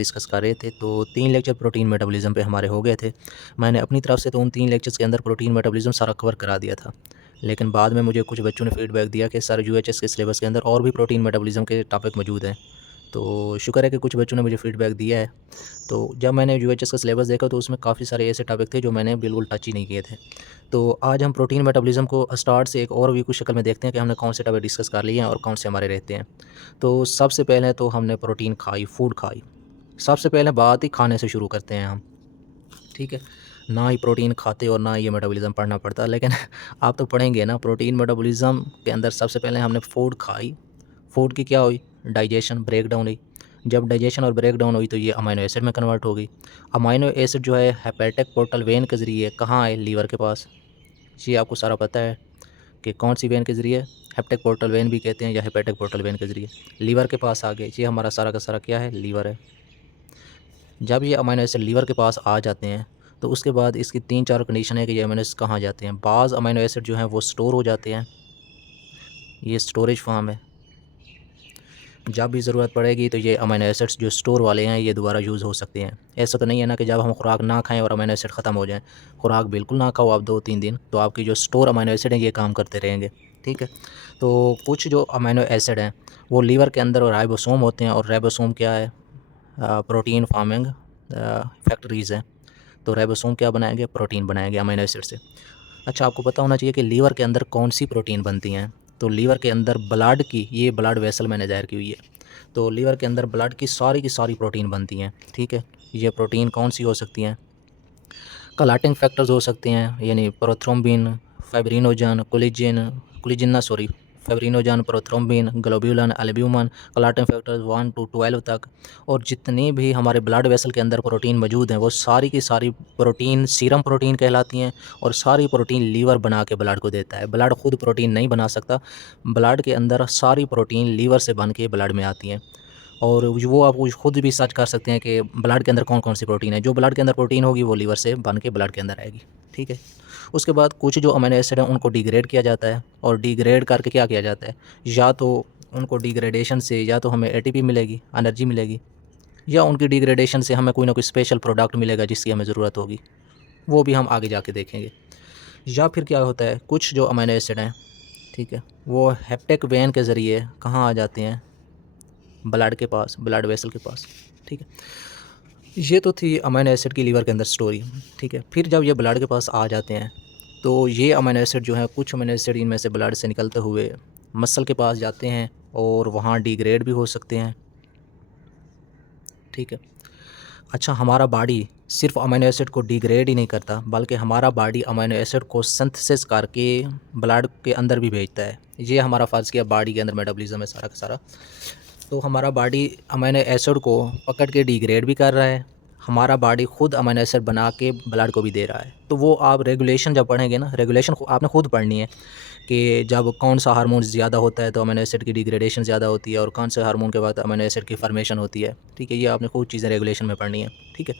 Discuss कर रहे थे। तो 3 लेक्चर प्रोटीन मेटाबॉलिज्म पे हमारे हो गए थे। मैंने अपनी तरफ से तो उन 3 लेक्चर्स के अंदर प्रोटीन मेटाबॉलिज्म सारा कवर करा दिया था। लेकिन बाद में मुझे कुछ बच्चों ने फीडबैक दिया कि सर यूएचएस के सिलेबस के अंदर और भी प्रोटीन मेटाबॉलिज्म के टॉपिक मौजूद हैं। तो शुक्र है कि कुछ बच्चों ने मुझे फीडबैक दिया है। तो जब मैंने यूएचएस का सिलेबस देखा तो उसमें काफ़ी सारे ऐसे टॉपिक थे जो मैंने बिल्कुल टच ही नहीं किए थे। तो आज हम प्रोटीन मेटाबॉलिज्म को स्टार्ट से एक ओवरव्यू की शक्ल में देखते हैं कि हमने कौन से टॉपिक डिस्कस कर लिए हैं और कौन से हमारे रहते हैं। तो सबसे पहले तो हमने प्रोटीन खाई, फूड खाई। सबसे पहले बात ही खाने से शुरू करते हैं हम, ठीक है। ना ही प्रोटीन खाते और ना ही ये मेटाबॉलिज्म पढ़ना पड़ता, लेकिन आप तो पढ़ेंगे ना। प्रोटीन मेटाबॉलिज्म के अंदर सबसे पहले हमने फूड खाई। फूड की क्या हुई? डाइजेशन, ब्रेक डाउन हुई। जब डाइजेशन और ब्रेक डाउन हुई तो ये अमाइनो एसिड में कन्वर्ट हो गई। अमाइनो एसिड जो है हेपेटिक पोर्टल वेन के ज़रिए कहाँ आए? लीवर के पास। ये आपको सारा पता है कि कौन सी वेन के ज़रिए? हेपेटिक पोर्टल वेन भी कहते हैं या हेपेटिक पोर्टल वेन के ज़रिए लीवर के पास आ गए। ये हमारा सारा का सारा क्या है? लीवर है। जब ये अमीनो एसिड लीवर के पास आ जाते हैं तो उसके बाद इसकी 3-4 कंडीशन है कि ये अमीनो एसिड कहाँ जाते हैं। बाज़ अमीनो एसिड जो हैं वो स्टोर हो जाते हैं, ये स्टोरेज फार्म है। जब भी ज़रूरत पड़ेगी तो ये अमीनो एसिड्स जो स्टोर वाले हैं ये दोबारा यूज़ हो सकते हैं। ऐसा तो नहीं है ना कि जब हम खुराक ना खाएं और अमीनो एसिड ख़त्म हो जाएं। खुराक बिल्कुल ना खाओ आप 2-3 दिन, तो आपकी जो स्टोर अमीनो एसिड हैं ये काम करते रहेंगे, ठीक है। तो कुछ जो अमीनो एसिड हैं वो लीवर के अंदर राइबोसोम होते हैं, और राइबोसोम क्या है? प्रोटीन फार्मिंग फैक्ट्रीज़ हैं। तो राइबोसोम क्या बनाएंगे? प्रोटीन बनाएंगे अमीनो एसिड से। अच्छा, आपको पता होना चाहिए कि लीवर के अंदर कौन सी प्रोटीन बनती हैं। तो लीवर के अंदर ब्लड की, ये ब्लड वेसल मैंने ज़ाहिर की हुई है, तो लीवर के अंदर ब्लड की सारी प्रोटीन बनती हैं, ठीक है। ये प्रोटीन कौन सी हो सकती हैं? क्लॉटिंग फैक्टर्स हो सकते हैं, यानी प्रोथ्रोम्बिन, फाइब्रिनोजन, कोलेजिन ना sorry fibrinogen, prothrombin, globulin, albumin, clotting factors 1 to 12 तक। और जितनी भी हमारे ब्लड वेसल के अंदर प्रोटीन मौजूद हैं वो सारी की सारी प्रोटीन सीरम प्रोटीन कहलाती हैं, और सारी प्रोटीन लीवर बना के ब्लड को देता है। ब्लड खुद प्रोटीन नहीं बना सकता, ब्लड के अंदर सारी प्रोटीन लीवर से बन के ब्लड में आती हैं। और वो आप खुद भी सर्च कर सकते हैं कि ब्लड के अंदर कौन कौन सी प्रोटीन है। जो ब्लड के अंदर प्रोटीन होगी वो लीवर से बन के ब्लड के अंदर आएगी, ठीक है। उसके बाद कुछ जो अमीनो एसिड हैं उनको डिग्रेड किया जाता है, और डिग्रेड करके क्या किया जाता है? या तो उनको डिग्रेडेशन से या तो हमें एटीपी मिलेगी, एनर्जी मिलेगी, या उनकी डिग्रेडेशन से हमें कोई ना कोई स्पेशल प्रोडक्ट मिलेगा जिसकी हमें ज़रूरत होगी। वो भी हम आगे जाके देखेंगे। या फिर क्या होता है, कुछ जो अमीनो एसिड हैं, ठीक है, वो हेप्टिक वेन के ज़रिए कहाँ आ जाते हैं? ब्लड के पास, ब्लड वेसल के पास, ठीक है। ये तो थी अमीनो एसिड की लीवर के अंदर स्टोरी, ठीक है। फिर जब ये ब्लड के पास आ जाते हैं तो ये अमीनो एसिड जो है, कुछ अमीनो एसिड इनमें से ब्लड से निकलते हुए मसल के पास जाते हैं और वहाँ डिग्रेड भी हो सकते हैं, ठीक है। अच्छा, हमारा बॉडी सिर्फ अमीनो एसिड को डिग्रेड ही नहीं करता, बल्कि हमारा बॉडी अमीनो एसिड को सिंथेसिस करके ब्लड के अंदर भी भेजता है। ये हमारा फ़र्ज़ किया बॉडी के अंदर मेटाबॉलिज्म है सारा का सारा। तो हमारा बॉडी अमीनो एसिड को पकड़ के डिग्रेड भी कर रहा है, हमारा बॉडी खुद अमीनो एसिड बना के ब्लड को भी दे रहा है। तो वो आप रेगुलेशन जब पढ़ेंगे ना, रेगुलेशन आपने खुद पढ़नी है कि जब कौन सा हार्मोन ज़्यादा होता है तो अमीनो एसिड की डिग्रेडेशन ज़्यादा होती है, और कौन से हार्मोन के बाद अमीनो एसिड की फॉर्मेशन होती है, ठीक है। ये आपने खुद चीज़ें रेगुलेशन में पढ़नी है, ठीक है।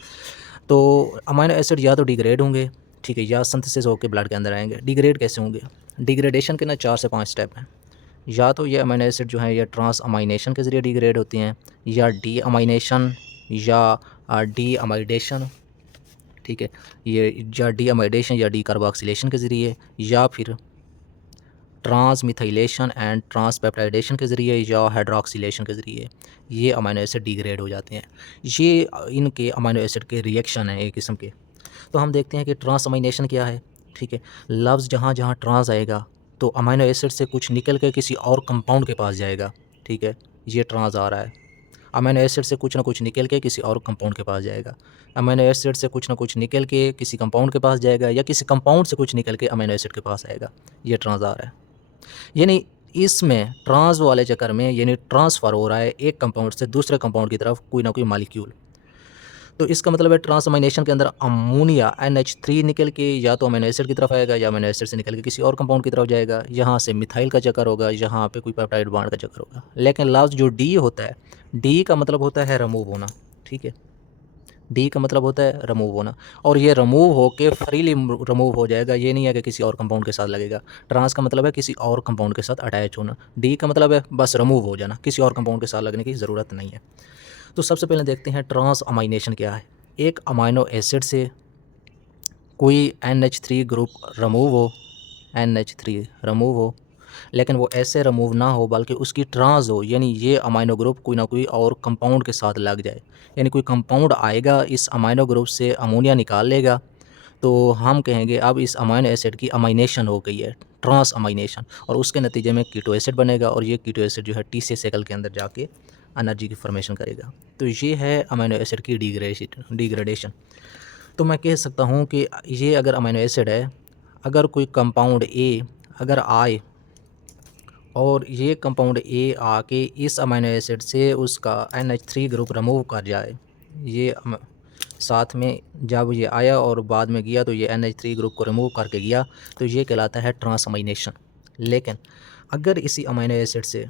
तो अमीनो एसिड या तो डिग्रेड होंगे, ठीक है, या सिंथेसिस होकर ब्लड के अंदर आएंगे। डिग्रेड कैसे होंगे? डिग्रेडेशन के ना 4 से 5 स्टेप हैं। या तो ये अमीनो एसिड जो है ये ट्रांस अमाइनेशन के ज़रिए डिग्रेड होती हैं, या डी अमाइनेशन, या डी अमाइडेशन, ठीक है। ये या डी अमाइडेशन या डी कार्बोक्सिलेशन के ज़रिए, या फिर ट्रांसमिथाइलेशन एंड ट्रांसपेप्टाइडेशन के ज़रिए, या हाइड्रोक्सिलेशन के ज़रिए ये अमीनो एसिड डिग्रेड हो जाते हैं। ये इनके अमीनो एसिड के रिएक्शन हैं एक किस्म के। तो हम देखते हैं कि ट्रांस अमाइनेशन क्या है, ठीक है। लफ्ज़ जहाँ जहाँ ट्रांस आएगा तो अमीनो एसिड से कुछ निकल के किसी और कंपाउंड के पास जाएगा, ठीक है। ये ट्रांस आ रहा है, अमीनो एसिड से कुछ ना कुछ निकल के किसी और कंपाउंड के पास जाएगा, अमीनो एसिड से कुछ ना कुछ निकल के किसी कंपाउंड के पास जाएगा, या किसी कंपाउंड से कुछ निकल के अमीनो एसिड के पास आएगा। ये ट्रांस आ रहा है, यानी इसमें ट्रांस वाले चक्कर में यानी ट्रांसफ़र हो रहा है एक कंपाउंड से दूसरे कंपाउंड की तरफ कोई ना कोई मालिक्यूल। तो इसका मतलब है ट्रांसअमाइनेशन के अंदर अमोनिया NH3 निकल के या तो अमीनो एसिड की तरफ आएगा, या अमीनो एसिड से निकल के किसी और कंपाउंड की तरफ जाएगा। यहाँ से मिथाइल का चक्कर होगा, यहाँ पे कोई पेप्टाइड बॉन्ड का चक्कर होगा। लेकिन लास्ट जो डी होता है, डी का मतलब होता है रिमूव होना, ठीक है। डी का मतलब होता है रिमूव होना, और ये रिमूव होके फ्रीली रिमूव हो जाएगा। ये नहीं है कि किसी और कंपाउंड के साथ लगेगा। ट्रांस का मतलब है किसी और कंपाउंड के साथ अटैच होना, डी का मतलब है बस रिमूव हो जाना, किसी और कंपाउंड के साथ लगने की ज़रूरत नहीं है। तो सबसे पहले देखते हैं ट्रांस अमाइनेशन क्या है। एक अमाइनो एसिड से कोई NH3 ग्रुप रिमूव हो, NH3 रिमूव हो, लेकिन वो ऐसे रिमूव ना हो बल्कि उसकी ट्रांस हो, यानी ये अमाइनो ग्रुप कोई ना कोई और कंपाउंड के साथ लग जाए, यानी कोई कंपाउंड आएगा इस अमाइनो ग्रुप से अमोनिया निकाल लेगा, तो हम कहेंगे अब इस अमाइनो एसिड की अमाइनेशन हो गई है, ट्रांस अमाइनेशन, और उसके नतीजे में कीटो एसिड बनेगा और ये कीटो एसिड जो है TCA साइकिल के अंदर जाके एनर्जी की फॉर्मेशन करेगा। तो ये है अमाइनो एसिड की डिग्रेडेशन। तो मैं कह सकता हूँ कि ये अगर अमाइनो एसिड है, अगर कोई कंपाउंड ए अगर आए और ये कंपाउंड ए आके इस अमाइनो एसिड से उसका NH3 ग्रुप रिमूव कर जाए, ये साथ में जब ये आया और बाद में गया तो ये NH3 ग्रुप को रिमूव करके गया, तो ये कहलाता है ट्रांसअमाइनेशन। लेकिन अगर इसी अमाइनो एसिड से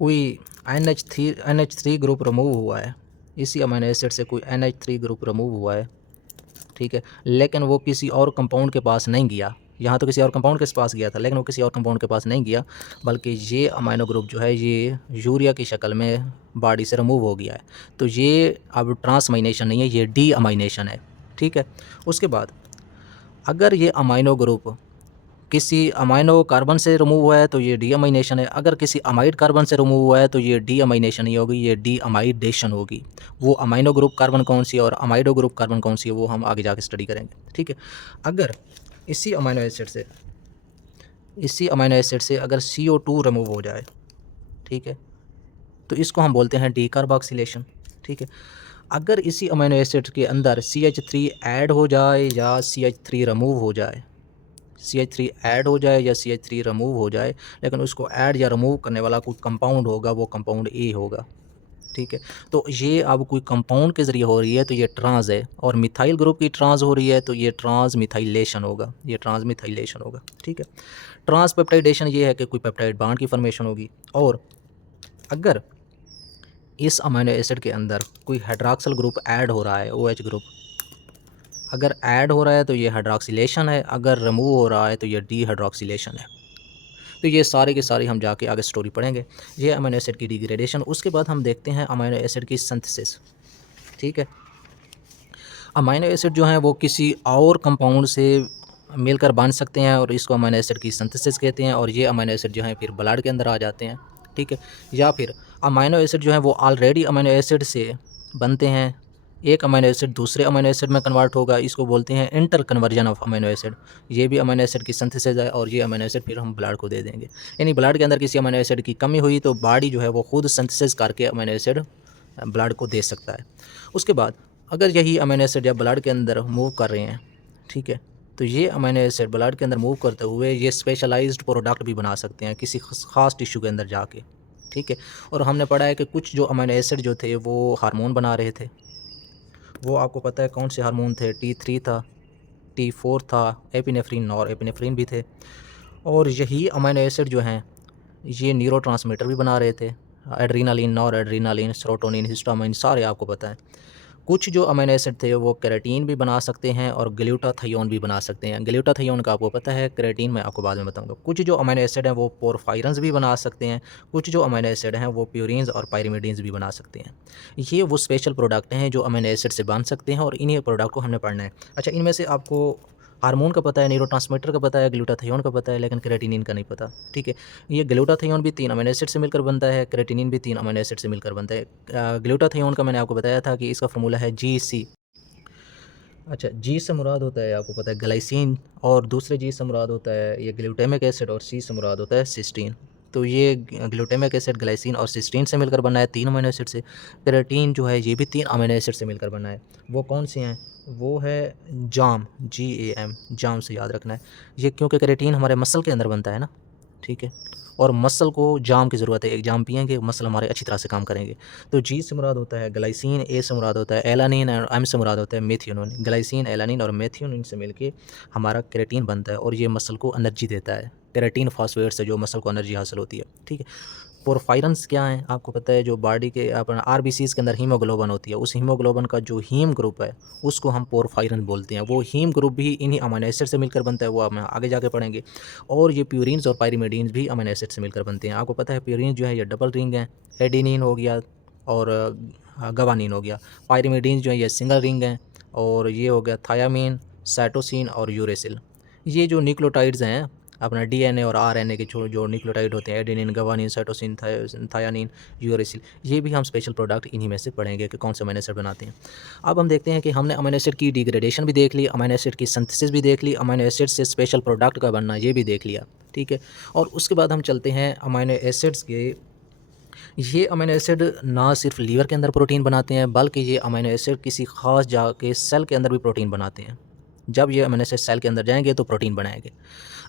कोई NH3 ग्रुप रिमूव हुआ है, इसी अमाइनो एसिड से कोई NH3 ग्रुप रिमूव हुआ है, ठीक है, लेकिन वो किसी और कंपाउंड के पास नहीं गया, यहाँ तो किसी और कंपाउंड के पास गया था, लेकिन वो किसी और कंपाउंड के पास नहीं गया, बल्कि ये अमाइनो ग्रुप जो है ये यूरिया की शक्ल में बॉडी से रिमूव हो गया है, तो ये अब ट्रांसअमाइनेशन नहीं है, ये डी अमाइनेशन है, ठीक है। उसके बाद अगर ये अमाइनो ग्रुप किसी अमाइनो कार्बन से रिमूव हुआ है तो ये डी अमाइनेशन है, अगर किसी अमाइड कार्बन से रिमूव हुआ है तो ये डी अमाइनेशन नहीं होगी, ये डी अमाइडेशन होगी। वो अमाइनो ग्रुप कार्बन कौन सी है और अमाइडो ग्रुप कार्बन कौन सी है वो हम आगे जाके स्टडी करेंगे, ठीक है। अगर इसी अमाइनो एसिड से अगर CO2 रिमूव हो जाए, ठीक है, तो इसको हम बोलते हैं डीकार्बोक्सिलेशन, ठीक है। अगर इसी अमाइनो एसिड के अंदर CH3 ऐड हो जाए या CH3 रिमूव हो जाए, CH3 ऐड हो जाए या CH3 रिमूव हो जाए, लेकिन उसको ऐड या रिमूव करने वाला कोई कंपाउंड होगा, वो कंपाउंड ए होगा, ठीक है। तो ये अब कोई कंपाउंड के ज़रिए हो रही है तो ये ट्रांस है, और मिथाइल ग्रुप की ट्रांस हो रही है तो ये ट्रांसमिथाइलेशन होगा, ये ट्रांसमिथाइलेशन होगा, ठीक है। ट्रांसपेप्टाइडेशन ये है कि कोई पेप्टाइड बॉन्ड की फॉर्मेशन होगी। और अगर इस अमीनो एसिड के अंदर कोई हाइड्रॉक्सिल ग्रुप ऐड हो रहा है, OH ग्रुप अगर ऐड हो रहा है तो ये हाइड्रॉक्सिलेशन है, अगर रिमूव हो रहा है तो ये डीहाइड्रॉक्सिलेशन है। तो ये सारे के सारे हम जाके आगे स्टोरी पढ़ेंगे, ये अमीनो एसिड की डिग्रेडेशन। उसके बाद हम देखते हैं अमीनो एसिड की सिंथेसिस, ठीक है। अमीनो एसिड जो हैं वो किसी और कंपाउंड से मिलकर बन सकते हैं और इसको अमीनो एसिड की सिंथेसिस कहते हैं, और ये अमीनो एसिड जो हैं फिर ब्लड के अंदर आ जाते हैं, ठीक है। या फिर अमीनो एसिड जो हैं वो ऑलरेडी अमीनो एसिड से बनते हैं, एक अमीनो एसिड दूसरे अमीनो एसिड में कन्वर्ट होगा, इसको बोलते हैं inter conversion of amino acid. ये भी अमीनो एसिड की सिंथेसिस है और ये अमीनो एसिड फिर हम ब्लड को दे देंगे। यानी ब्लड के अंदर किसी अमीनो एसिड की कमी हुई तो बॉडी जो है वो खुद सिंथेसिस करके अमीनो एसिड ब्लड को दे सकता है। उसके बाद अगर यही अमीनो एसिड जब ब्लड के अंदर मूव कर रहे हैं, ठीक है, तो ये अमीनो एसिड ब्लड के अंदर मूव करते हुए ये स्पेशलाइज्ड प्रोडक्ट भी बना सकते हैं किसी ख़ास टिश्यू के अंदर जाके, ठीक है। और हमने पढ़ा है कि कुछ जो अमीनो एसिड जो थे वो हार्मोन बना रहे थे, वो आपको पता है कौन से हार्मोन थे, T3 था, T4 था, एपिनेफ्रिन और एपिनेफ्रिन भी थे। और यही अमीनो एसिड जो हैं ये न्यूरोट्रांसमीटर भी बना रहे थे, adrenaline, nor adrenaline, serotonin, histamine, सारे आपको पता है। कुछ जो अमीनो एसिड थे वो केराटीन भी बना सकते हैं और ग्लूटाथियोन भी बना सकते हैं। ग्लूटाथियोन का आपको पता है, केराटीन मैं आपको बाद में बताऊंगा। कुछ जो अमीनो एसिड हैं वो पोरफायरन्स भी बना सकते हैं, कुछ जो अमीनो एसिड हैं वो प्यूरिन्स और पायरिमिडीन्स भी बना सकते हैं। ये वो स्पेशल प्रोडक्ट हैं जो अमीनो एसिड से बन सकते हैं और इन्हीं प्रोडक्ट को हमने पढ़ना है। अच्छा, इनमें से आपको हार्मोन का पता है, न्यूरोट्रांसमीटर का पता है, ग्लूटाथियोन का पता है, लेकिन केराटिनिन का नहीं पता, ठीक है। ये ग्लूटाथियोन भी 3 अमीनो एसिड से मिलकर बनता है, केराटिनिन भी 3 अमीनो एसिड से मिलकर बनता है। ग्लूटाथियोन का मैंने आपको बताया था कि इसका फार्मूला है GC। अच्छा, जी से मुराद होता है आपको पता है ग्लाइसिन, और दूसरे जी से मुराद होता है ये ग्लूटामिक एसिड, और सी से मुराद होता है सिस्टीन। तो ये ग्लूटामिक एसिड, ग्लाइसिन और सिस्टीन से मिलकर बना है 3 अमीनो एसिड से। केराटिन जो है ये भी 3 अमीनो एसिड से मिलकर बना है। वो कौन से हैं? वो है जाम, GAM, जाम से याद रखना है ये, क्योंकि केराटिन हमारे मसल के अंदर बनता है ना, ठीक है, और मसल को जाम की ज़रूरत है, एक जाम पिएंगे मसल हमारे अच्छी तरह से काम करेंगे। तो जी से मुराद होता है ग्लाइसिन, A से मुराद होता है एलानिन, और M से मुराद होता है मेथियोनिन। ग्लाइसिन, एलानिन और मेथियोनिन से मिलके हमारा केराटिन बनता है और ये मसल को एनर्जी देता है, केराटिन फॉस्फेट से जो मसल को एनर्जी हासिल होती है, ठीक है। पोरफायरन्स क्या हैं आपको पता है, जो बॉडी के अपना आरबीसीज़ के अंदर हीमोग्लोबिन होती है, उस हीमोग्लोबिन का जो हीम ग्रुप है उसको हम पोरफायरन बोलते हैं। वो हीम ग्रुप भी इन्हीं अमीनो एसिड से मिलकर बनता है, वो हम आगे जाके पढ़ेंगे। और ये प्यूरिन्स और पायरिमिडीन्स भी अमीनो एसिड से मिलकर बनते हैं। आपको पता है प्यूरिन जो है ये डबल रिंग है, एडेनिन हो गया और गवानीन हो गया। पायरिमिडीन्स जो है ये सिंगल रिंग हैं और ये हो गया थायामीन, साइटोसिन और यूरेसिल। ये जो न्यूक्लियोटाइड्स हैं अपना डीएनए और आरएनए के जो न्यूक्लियोटाइड होते हैं, एडेनिन, गवानीन, साइटोसिन, थायानीन, यूरेसिल, ये भी हम स्पेशल प्रोडक्ट इन्हीं में से पढ़ेंगे कि कौन से अमीनो एसिड बनाते हैं। अब हम देखते हैं कि हमने अमीनो एसिड की डिग्रेडेशन भी देख ली, अमीनो एसिड की सिंथेसिस भी देख ली, अमीनो एसिड से स्पेशल प्रोडक्ट का बनना ये भी देख लिया, ठीक है। और उसके बाद हम चलते हैं अमीनो एसिड्स के। ये अमीनो एसिड ना सिर्फ लीवर के अंदर प्रोटीन बनाते हैं, बल्कि ये अमीनो एसिड किसी ख़ास जाके सेल के अंदर भी प्रोटीन बनाते हैं। जब ये अमीनो एसिड सेल के अंदर जाएंगे तो प्रोटीन बनाएंगे।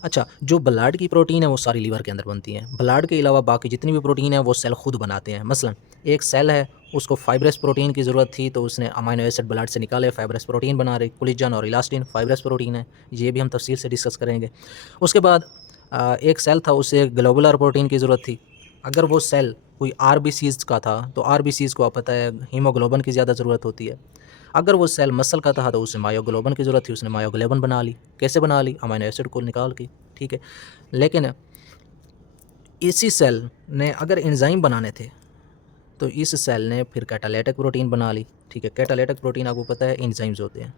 अच्छा, जो ब्लड की प्रोटीन है वो सारी लीवर के अंदर बनती है। ब्लड के अलावा बाकी जितनी भी प्रोटीन है वो सेल खुद बनाते हैं। मसलन एक सेल है, उसको फाइब्रस प्रोटीन की ज़रूरत थी तो उसने अमीनो एसिड ब्लड से निकाले, फाइब्रस प्रोटीन बना रही। कोलेजन और इलास्टिन फाइब्रस प्रोटीन है, ये भी हम तफसील से डिस्कस करेंगे। उसके बाद एक सेल था, उसे ग्लोबुलर प्रोटीन की ज़रूरत थी। अगर वो सेल कोई आरबीसीज़ का था तो आरबीसीज़ को आप पता है हीमोग्लोबिन की ज़्यादा ज़रूरत होती है। अगर वो सेल मसल का था तो उसे मायोग्लोबिन की ज़रूरत थी, उसने मायोग्लोबिन बना ली। कैसे बना ली? अमीनो एसिड को निकाल के, ठीक है। लेकिन इसी सेल ने अगर एंजाइम बनाने थे तो इस सेल ने फिर कैटालाइटिक प्रोटीन बना ली, ठीक है। कैटालाइटिक प्रोटीन आपको पता है एंजाइम्स होते हैं।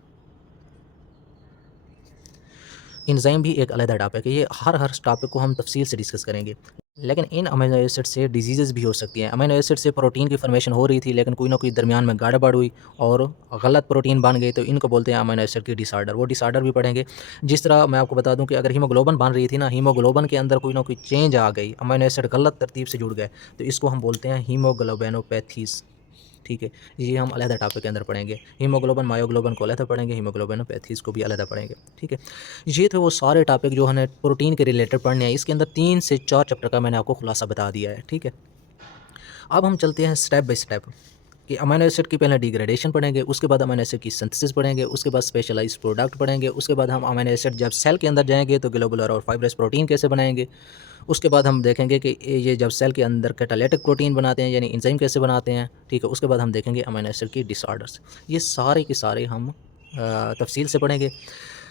एंजाइम भी एक अलग टॉपिक है, ये हर टॉपिक को हम तफसील से डिस्कस करेंगे। लेकिन इन अमीनो एसिड से डिजीज़ भी हो सकती हैं। अमीनो एसिड से प्रोटीन की फॉर्मेशन हो रही थी लेकिन कोई ना कोई दरमियान में गड़बड़ हुई और गलत प्रोटीन बन गई, तो इनको बोलते हैं अमीनो एसिड की डिसऑर्डर। वो डिसऑर्डर भी पढ़ेंगे। जिस तरह मैं आपको बता दूं कि अगर हीमोग्लोबिन बन रही थी ना, हीमोग्लोबिन के अंदर कोई ना कोई चेंज आ गई, अमीनो एसिड गलत तरतीब से जुड़ गए, तो इसको हम बोलते हैं हीमोग्लोबिनोपैथीज़, ठीक है। ये हम अलग टॉपिक के अंदर पढ़ेंगे। हीमोग्लोबिन मायोग्लोबिन को अलग पढ़ेंगे, हीमोग्लोबिनोपैथीज़ को भी अलग पढ़ेंगे, ठीक है। ये थे वो सारे टॉपिक जो हमें प्रोटीन के रिलेटेड पढ़ने हैं। इसके अंदर 3 से 4 चैप्टर का मैंने आपको खुलासा बता दिया है, ठीक है। अब हम चलते हैं स्टेप बाय स्टेप कि अमीनो एसिड की पहले डिग्रेडेशन पढ़ेंगे, उसके बाद अमीनो एसिड की सिंथेसिस पढ़ेंगे, उसके बाद स्पेशलाइज्ड प्रोडक्ट पढ़ेंगे, उसके बाद हम अमीनो एसिड जब सेल के अंदर जाएंगे तो ग्लोबुलर और फाइब्रस प्रोटीन कैसे बनाएंगे। उसके बाद हम देखेंगे कि ये जब सेल के अंदर कैटालाइटिक प्रोटीन बनाते हैं यानी एंजाइम कैसे बनाते हैं, ठीक है। उसके बाद हम देखेंगे अमीनो एसिड की डिसऑर्डर्स। ये सारे के सारे हम तफसील से पढ़ेंगे।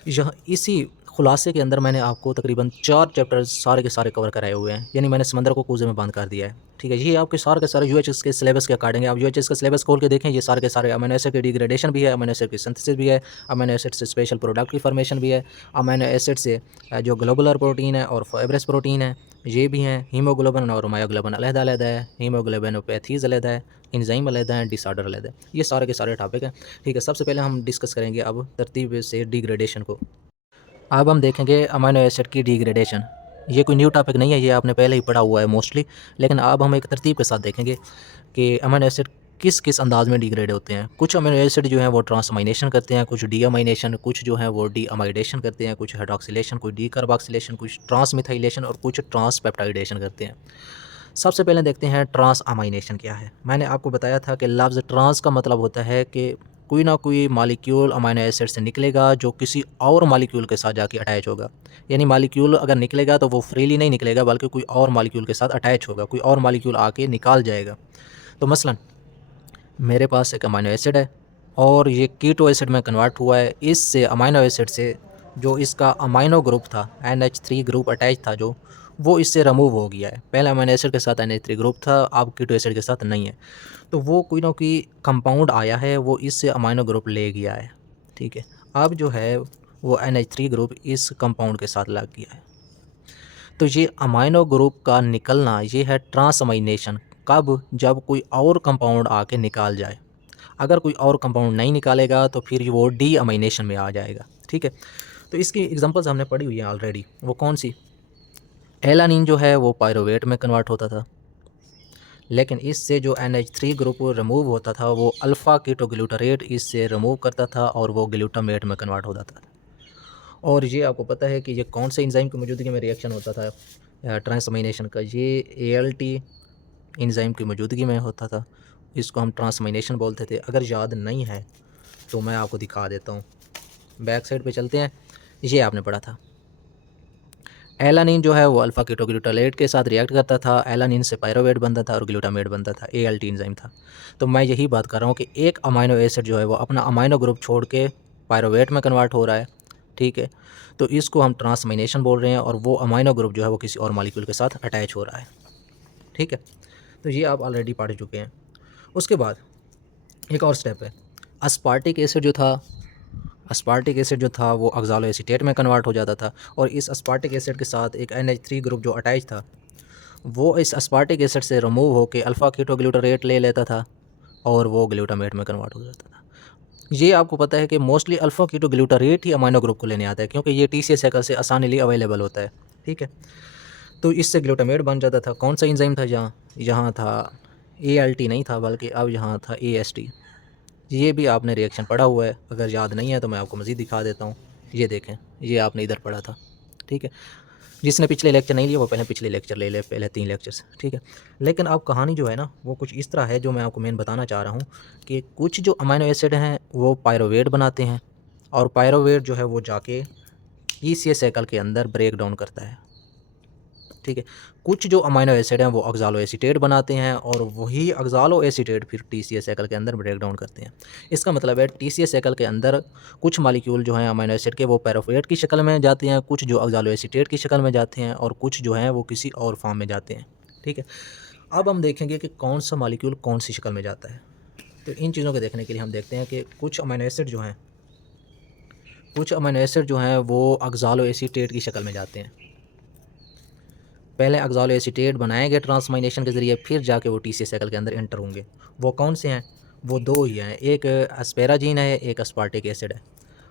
यहाँ इसी खुलासे के अंदर मैंने आपको तकरीबन 4 चैप्टर्स सारे के सारे कवर कराए हुए हैं, यानी मैंने समंदर को कूजे में बंद कर दिया है, ठीक है। ये आपके सारे के सारे यूएचएस के सिलेबस के अकॉर्डिंग है। आप यूएचएस का सिलेबस खोल के देखें, ये सारे के सारे अमीनो एसिड की डिग्रेडेशन भी है, अमीनो एसिड की सिंथेसिस भी है, अमीनो एसिड से स्पेशल प्रोडक्ट की फॉर्मेशन भी है, अमीनो एसिड से जो ग्लोबुलर प्रोटीन है और फाइब्रस प्रोटीन है ये भी हैं। हीमोग्लोबिन और मायोग्लोबिन अलग-अलग है, हीमोग्लोबिनोपैथीज़ अलग है, एंजाइम अलग है, डिसऑर्डर अलग है। ये सारे के सारे टॉपिक हैं, ठीक है। सबसे पहले हम डिस्कस करेंगे अब तरतीब से डिग्रेडेशन को। अब हम देखेंगे अमीनो एसिड की डिग्रेडेशन। ये कोई न्यू टॉपिक नहीं है, ये आपने पहले ही पढ़ा हुआ है मोस्टली, लेकिन अब हम एक तरतीब के साथ देखेंगे कि अमीनो एसिड किस किस अंदाज में डिग्रेड होते हैं। कुछ अमीनो एसिड जो है वो ट्रांसअमाइनेशन करते हैं, कुछ डीअमाइनेशन, कुछ जो है वो डीअमाइडेशन करते हैं, कुछ हाइड्रॉक्सिलेशन, कुछ डीकार्बोक्सिलेशन, कुछ ट्रांसमिथाइलेशन और कुछ ट्रांसपेप्टाइडेशन करते हैं। सबसे पहले देखते हैं ट्रांसअमाइनेशन क्या है। मैंने आपको बताया था कि लफ्ज़ ट्रांस का मतलब होता है कि कोई ना कोई मॉलिक्यूल अमीनो एसिड से निकलेगा जो किसी और मॉलिक्यूल के साथ जाके अटैच होगा। यानी मॉलिक्यूल अगर निकलेगा तो वो फ्रीली नहीं निकलेगा बल्कि कोई और मॉलिक्यूल के साथ अटैच होगा, कोई और मॉलिक्यूल आके निकाल जाएगा। तो मसलन मेरे पास एक अमीनो एसिड है और ये कीटो एसिड में कन्वर्ट हुआ है। इससे अमीनो एसिड से जो इसका अमीनो ग्रुप था, NH3 ग्रुप अटैच था जो, वो इससे रिमूव हो गया है। पहले अमीनो एसिड के साथ NH3 ग्रुप था, अब कीटो एसिड के साथ नहीं है। तो वो कोई ना कोई कंपाउंड आया है, वो इससे अमीनो ग्रुप ले गया है, ठीक है। अब जो है वो NH3 ग्रुप इस कंपाउंड के साथ लग गया है। तो ये अमीनो ग्रुप का निकलना ये है ट्रांसअमाइनेशन। कब? जब कोई और कंपाउंड आके निकाल जाए। अगर कोई और कंपाउंड नहीं निकालेगा तो फिर वो डीअमाइनेशन में आ जाएगा, ठीक है। तो इसकी एग्जांपल्स हमने पढ़ी हुई है ऑलरेडी। वो कौन सी? एलानिन जो है वो पायरोवेट में कन्वर्ट होता था, लेकिन इससे जो NH3 ग्रुप रिमूव होता था वो अल्फ़ा कीटोग्लूटारेट इससे रिमूव करता था और वो ग्लूटामेट में कन्वर्ट हो जाता था। और ये आपको पता है कि ये कौन से एंजाइम की मौजूदगी में रिएक्शन होता था ट्रांसअमाइनेशन का? ये ALT एंजाइम की मौजूदगी में होता था। इसको हम ट्रांसअमाइनेशन बोलते थे। अगर याद नहीं है तो मैं आपको दिखा देता हूँ। बैक साइड पे चलते हैं। ये आपने पढ़ा था एलानिन जो है वो अल्फ़ा कीटोग्लूटारेट के साथ रिएक्ट करता था, एलानिन से पायरोवेट बनता था और ग्लूटामेट बनता था, ALT एंजाइम था। तो मैं यही बात कर रहा हूँ कि एक अमाइनो एसिड जो है वो अपना अमाइनो ग्रुप छोड़ के पायरोवेट में कन्वर्ट हो रहा है, ठीक है। तो इसको हम ट्रांसअमाइनेशन बोल रहे हैं और वो अमाइनो ग्रुप जो है वो किसी और मॉलिक्यूल के साथ अटैच हो रहा है, ठीक है। तो ये आप ऑलरेडी पढ़ चुके हैं। उसके बाद एक और स्टेप है, अस्पार्टिक एसिड जो था, अस्पार्टिक एसिड जो था वो ऑक्ज़ालो एसीटेट में कन्वर्ट हो जाता था और इस अस्पार्टिक एसिड के साथ एक NH3 ग्रुप जो अटैच था वो इस अस्पार्टिक एसिड से रिमूव होकर अल्फ़ा कीटोग्लूटारेट ले लेता था और वो ग्लूटामेट में कन्वर्ट हो जाता था। ये आपको पता है कि मोस्टली अल्फ़ा कीटोग्लूटारेट ही अमाइनो ग्रुप को लेने आता है क्योंकि ये TCA साइकिल से आसानीली अवेलेबल होता है, ठीक है। तो इससे ग्लूटामेट बन जाता था। कौन सा एंजाइम था जहाँ यहाँ था ALT नहीं था बल्कि अब यहाँ था AST। ये भी आपने रिएक्शन पढ़ा हुआ है, अगर याद नहीं है तो मैं आपको मज़ीद दिखा देता हूँ। ये देखें, ये आपने इधर पढ़ा था, ठीक है। जिसने पिछले लेक्चर नहीं लिया वो पहले पिछले लेक्चर ले ले, पहले 3 लेक्चर्स, ठीक है। लेकिन अब कहानी जो है ना वो कुछ इस तरह है जो मैं आपको मेन बताना चाह रहा हूँ कि कुछ जो अमाइनो एसिड हैं वो पायरोवेट बनाते हैं और पायरोवेट जो है वो जाके TCA साइकिल के अंदर ब्रेक डाउन करता है, ठीक है। कुछ जो अमाइनो एसिड हैं वो ऑक्ज़ालो एसीटेट बनाते हैं और वही ऑक्ज़ालो एसीटेट फिर TCA साइकिल के अंदर ब्रेक डाउन करते हैं। इसका मतलब है TCA साइकिल के अंदर कुछ मॉलिक्यूल जो हैं अमाइनो एसिड के वो पायरोवेट की शक्ल में जाते हैं, कुछ जो ऑक्ज़ालो एसीटेट की शक्ल में जाते हैं और कुछ जो हैं वो किसी और फॉर्म में जाते हैं, ठीक है। अब हम देखेंगे कि कौन सा मॉलिक्यूल कौन सी शक्ल में जाता है। तो इन चीज़ों को देखने के लिए हम देखते हैं कि कुछ अमाइनो एसिड जो हैं वो ऑक्ज़ालो एसीटेट की शक्ल में जाते हैं। पहले ऑक्ज़ालो एसीटेट बनाएंगे ट्रांसमाइनेशन के ज़रिए, फिर जाके वो TCA साइकिल के अंदर एंटर होंगे। वो कौन से हैं? वो 2 ही हैं, एक एस्पेराजीन है, एक अस्पार्टिक एसिड है।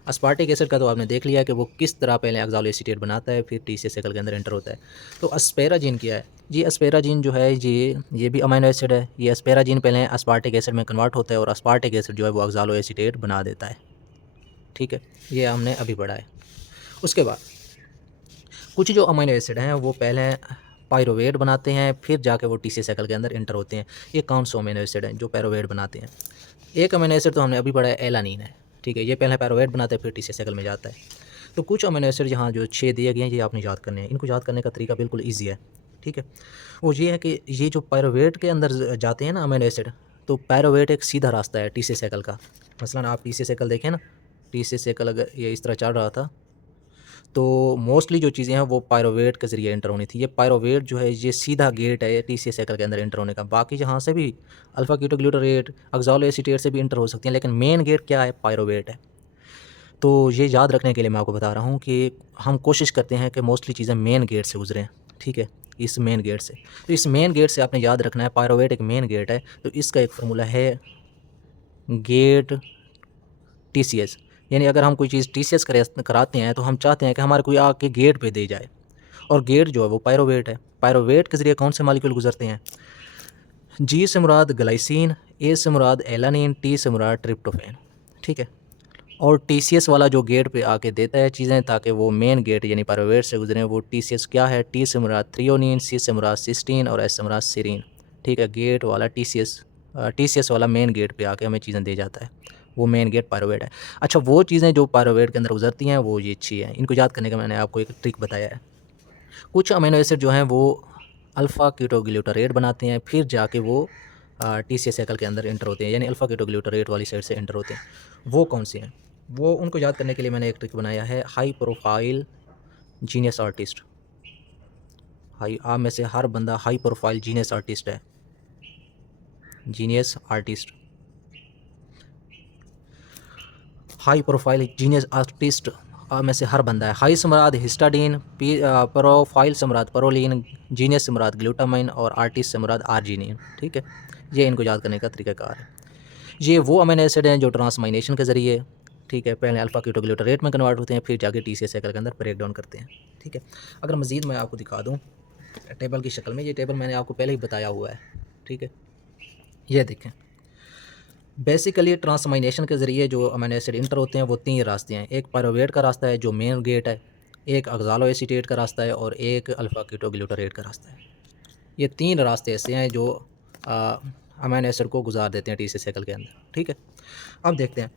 अस्पार्टिक एसिड का तो आपने देख लिया कि वो किस तरह पहले ऑक्ज़ालो एसीटेट बनाता है, फिर TCA साइकिल के अंदर एंटर होता है। तो अस्पेराजीन क्या है? ये अस्पेराजीन जो है ये भी अमाइनो एसिड है। ये अस्पेराजीन पहले अस्पार्टिक एसिड में कन्वर्ट होता है और अस्पार्टिक एसिड जो है वो ऑक्ज़ालो एसीटेट बना देता है, ठीक है। ये हमने अभी पढ़ा है। उसके बाद कुछ जो अमीनो एसिड हैं वो पहले पायरोवेट बनाते हैं, फिर जाके वो TCA साइकिल के अंदर एंटर होते हैं। ये कौन से अमीनो एसिड हैं जो पायरोवेट बनाते हैं? एक अमीनो एसिड तो हमने अभी पढ़ा है, एलानिन है, ठीक है। ये पहले पायरोवेट बनाता है फिर TCA साइकिल में जाता है। तो कुछ अमीनो एसिड यहाँ जो 6 दिए गए हैं ये आपने याद करने हैं। इनको याद करने का तरीका बिल्कुल ईजी है, ठीक है। वो ये है कि ये जो पायरोवेट के अंदर जाते हैं ना अमीनो एसिड, तो पायरोवेट एक सीधा रास्ता है TCA साइकिल का। मसलन आप TCA साइकिल देखें ना, TCA साइकिल अगर ये इस तरह चल रहा था तो मोस्टली जो चीज़ें हैं वो पायरोवेट के ज़रिए एंटर होनी थी। ये पायरोवेट जो है ये सीधा गेट है TCA साइकिल के अंदर एंटर होने का। बाकी जहाँ से भी अल्फ़ा कीटोग्लूटारेट, ऑक्ज़ालो एसीटेट से भी एंटर हो सकती हैं, लेकिन मेन गेट क्या है? पायरोवेट है। तो ये याद रखने के लिए मैं आपको बता रहा हूँ कि हम कोशिश करते हैं कि मोस्टली चीज़ें मेन गेट से गुजरें, ठीक है, इस मेन गेट से। तो इस मेन गेट से आपने याद रखना है, पायरोवेट एक मेन गेट है, तो इसका एक फार्मूला है गेट TCS। यानी अगर हम कोई चीज़ TCS कराते हैं तो हम चाहते हैं कि हमारे कोई आके गेट पे दे जाए, और गेट जो है वो पायरोवेट है। पायरोवेट के ज़रिए कौन से मॉलिक्यूल गुजरते हैं? G से मुराद ग्लाइसिन, A से मुराद एलानिन, T से मुराद ट्रिप्टोफैन, ठीक है। और TCS वाला जो गेट पे आके देता है चीज़ें ताकि वो मेन गेट यानी पायरोवेट से गुजरें, वो TCS क्या है? T से मुराद थ्रियोनिन, C से मुराद सिस्टीन और S से मुराद सीरीन, ठीक है। गेट वाला TCS वाला मेन गेट पे आके हमें चीज़ें दे जाता है, वो मेन गेट पायरोवेट है। अच्छा, वो चीज़ें जो पायरोवेट के अंदर गुजरती हैं वो ये अच्छी हैं। इनको याद करने का मैंने आपको एक ट्रिक बताया है। कुछ अमीनो एसिड जो हैं वो अल्फ़ा कीटोग्लूटारेट बनाते हैं, फिर जाके वो TCA साइकिल के अंदर एंटर होते हैं, यानी अल्फ़ा कीटोग्लूटारेट वाली साइड से एंटर होते हैं। वो कौन से हैं? वो उनको याद करने के लिए मैंने एक ट्रिक बनाया है, हाई प्रोफाइल जीनियस आर्टिस्ट। आप में से हर बंदा हाई प्रोफाइल जीनियस आर्टिस्ट है। Genius artist, high profile genius artist में से हर बंदा है। हाई से मुराद हिस्टाडीन, प्रोफाइल से मुराद प्रोलीन, जीनियस से मुराद ग्लूटामाइन और आर्टिस्ट से मुराद आर्जिनिन, ठीक है। ये इनको याद करने का तरीकाकार है। ये वो अमीनो एसिड हैं जो ट्रांसमाइनेशन के ज़रिए, ठीक है, पहले अल्फ़ा कीटोग्लूटारेट में कन्वर्ट होते हैं, फिर जाके TCA साइकिल के अंदर ब्रेक डाउन करते हैं, ठीक है। अगर मज़ीद मैं आपको दिखा दूँ टेबल की शक्ल में, ये टेबल मैंने आपको पहले ही बताया हुआ है, ठीक है। ये देखें, बेसिकली ट्रांसमाइनेशन के ज़रिए जो अमीनो एसिड इंटर होते हैं वो 3 रास्ते हैं। एक पायरोवेट का रास्ता है जो मेन गेट है, एक ऑक्ज़ालो एसीटेट का रास्ता है और एक अल्फ़ा कीटोग्लूटारेट का रास्ता है। ये 3 रास्ते ऐसे हैं जो अमीनो एसिड को गुजार देते हैं TCA साइकिल के अंदर, ठीक है। अब देखते हैं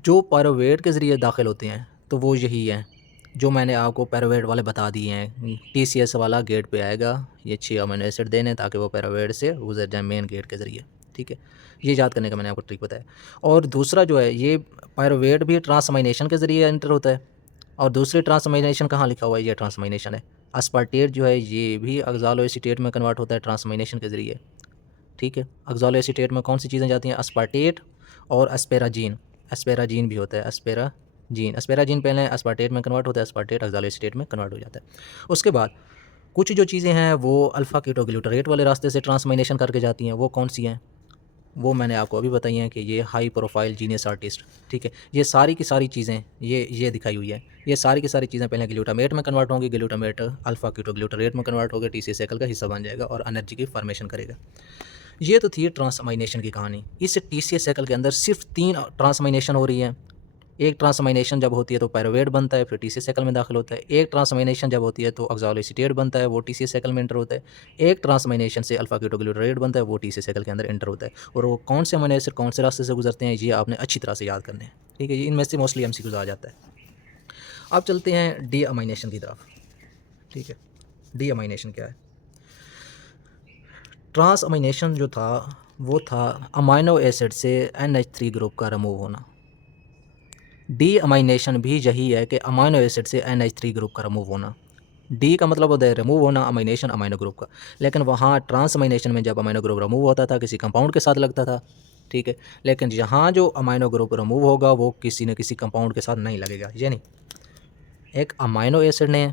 जो पायरोवेट के ज़रिए दाखिल होते हैं तो वो यही हैं, जो मैंने आपको पैरावेट वाले बता दिए हैं। TCS वाला गेट पे आएगा, ये 6 अमीनो एसिड देने ताकि वो पैरावेट से गुजर जाए मेन गेट के ज़रिए, ठीक है। ये याद करने का मैंने आपको ट्रिक बताया। और दूसरा जो है, ये पैरावेट भी ट्रांसअमाइनेशन के ज़रिए एंटर होता है। और दूसरी ट्रांसअमाइनेशन कहाँ लिखा हुआ है, ये ट्रांसअमाइनेशन है। अस्पार्टेट जो है ये भी ऑक्ज़ालोएसीटेट में कन्वर्ट होता है ट्रांसअमाइनेशन के ज़रिए, ठीक है। ऑक्ज़ालोएसीटेट में कौन सी चीज़ें जाती हैं, अस्पार्टेट और एस्पेराजीन। एस्पेराजीन भी होता है, एस्पेराजीन पहले अस्पार्टेट में कन्वर्ट होता है, अस्पार्टेट ऑक्ज़ालोएसीटेट में कन्वर्ट हो जाता है। उसके बाद कुछ जो चीज़ें हैं वो अल्फ़ा कीटोग्लूटारेट वाले रास्ते से ट्रांसअमाइनेशन करके जाती हैं, वो कौन सी हैं, वो मैंने आपको अभी बताई हैं कि ये हाई प्रोफाइल जीनियस आर्टिस्ट, ठीक है। ये सारी की सारी चीज़ें ये दिखाई हुई है। ये सारी की सारी चीज़ें पहले ग्लूटामेट में कन्वर्ट होंगी, ग्लूटामेट अल्फ़ा कीटोग्लूटारेट में कन्वर्ट होकर TCA साइकिल का हिस्सा बन जाएगा और एनर्जी की फॉर्मेशन करेगा। ये तो थी ट्रांसअमाइनेशन की कहानी। इस TCA साइकिल के अंदर सिर्फ 3 ट्रांसअमाइनेशन हो रही हैं। एक ट्रांसअमाइनेशन जब होती है तो पायरुवेट बनता है, फिर TCA साइकिल में दाखिल होता है। एक ट्रांसअमाइनेशन जब होती है तो ऑक्ज़ालोएसीटेट बनता है, वो TCA साइकिल में एंटर होता है। एक ट्रांसअमाइनेशन से अल्फ़ा कीटोग्लूटारेट बनता है, वो TCA साइकिल के अंदर एंटर होता है। और वो कौन से अमीनो एसिड कौन से रास्ते से गुजरते हैं, ये आपने अच्छी तरह से याद करने हैं, ठीक है। ये इनमें से मोस्टली MCQs आ जाता है। अब चलते हैं डी अमाइनेशन की तरफ, ठीक है। डी अमाइनेशन क्या है? ट्रांस अमाइनेशन जो था वो था अमाइनो एसिड से NH3 ग्रुप का रिमूव होना। डी अमाइनेशन भी यही है कि अमाइनो एसिड से NH3 ग्रुप का रिमूव होना। डी का मतलब होता है रिमूव होना, अमाइनेशन अमाइनो ग्रुप का। लेकिन वहाँ ट्रांस अमाइनेशन में जब अमाइनो ग्रुप रिमूव होता था किसी कंपाउंड के साथ लगता था, ठीक है। लेकिन यहाँ जो अमाइनो ग्रुप रिमूव होगा वो किसी न किसी कंपाउंड के साथ नहीं लगेगा। यानी एक अमाइनो एसिड ने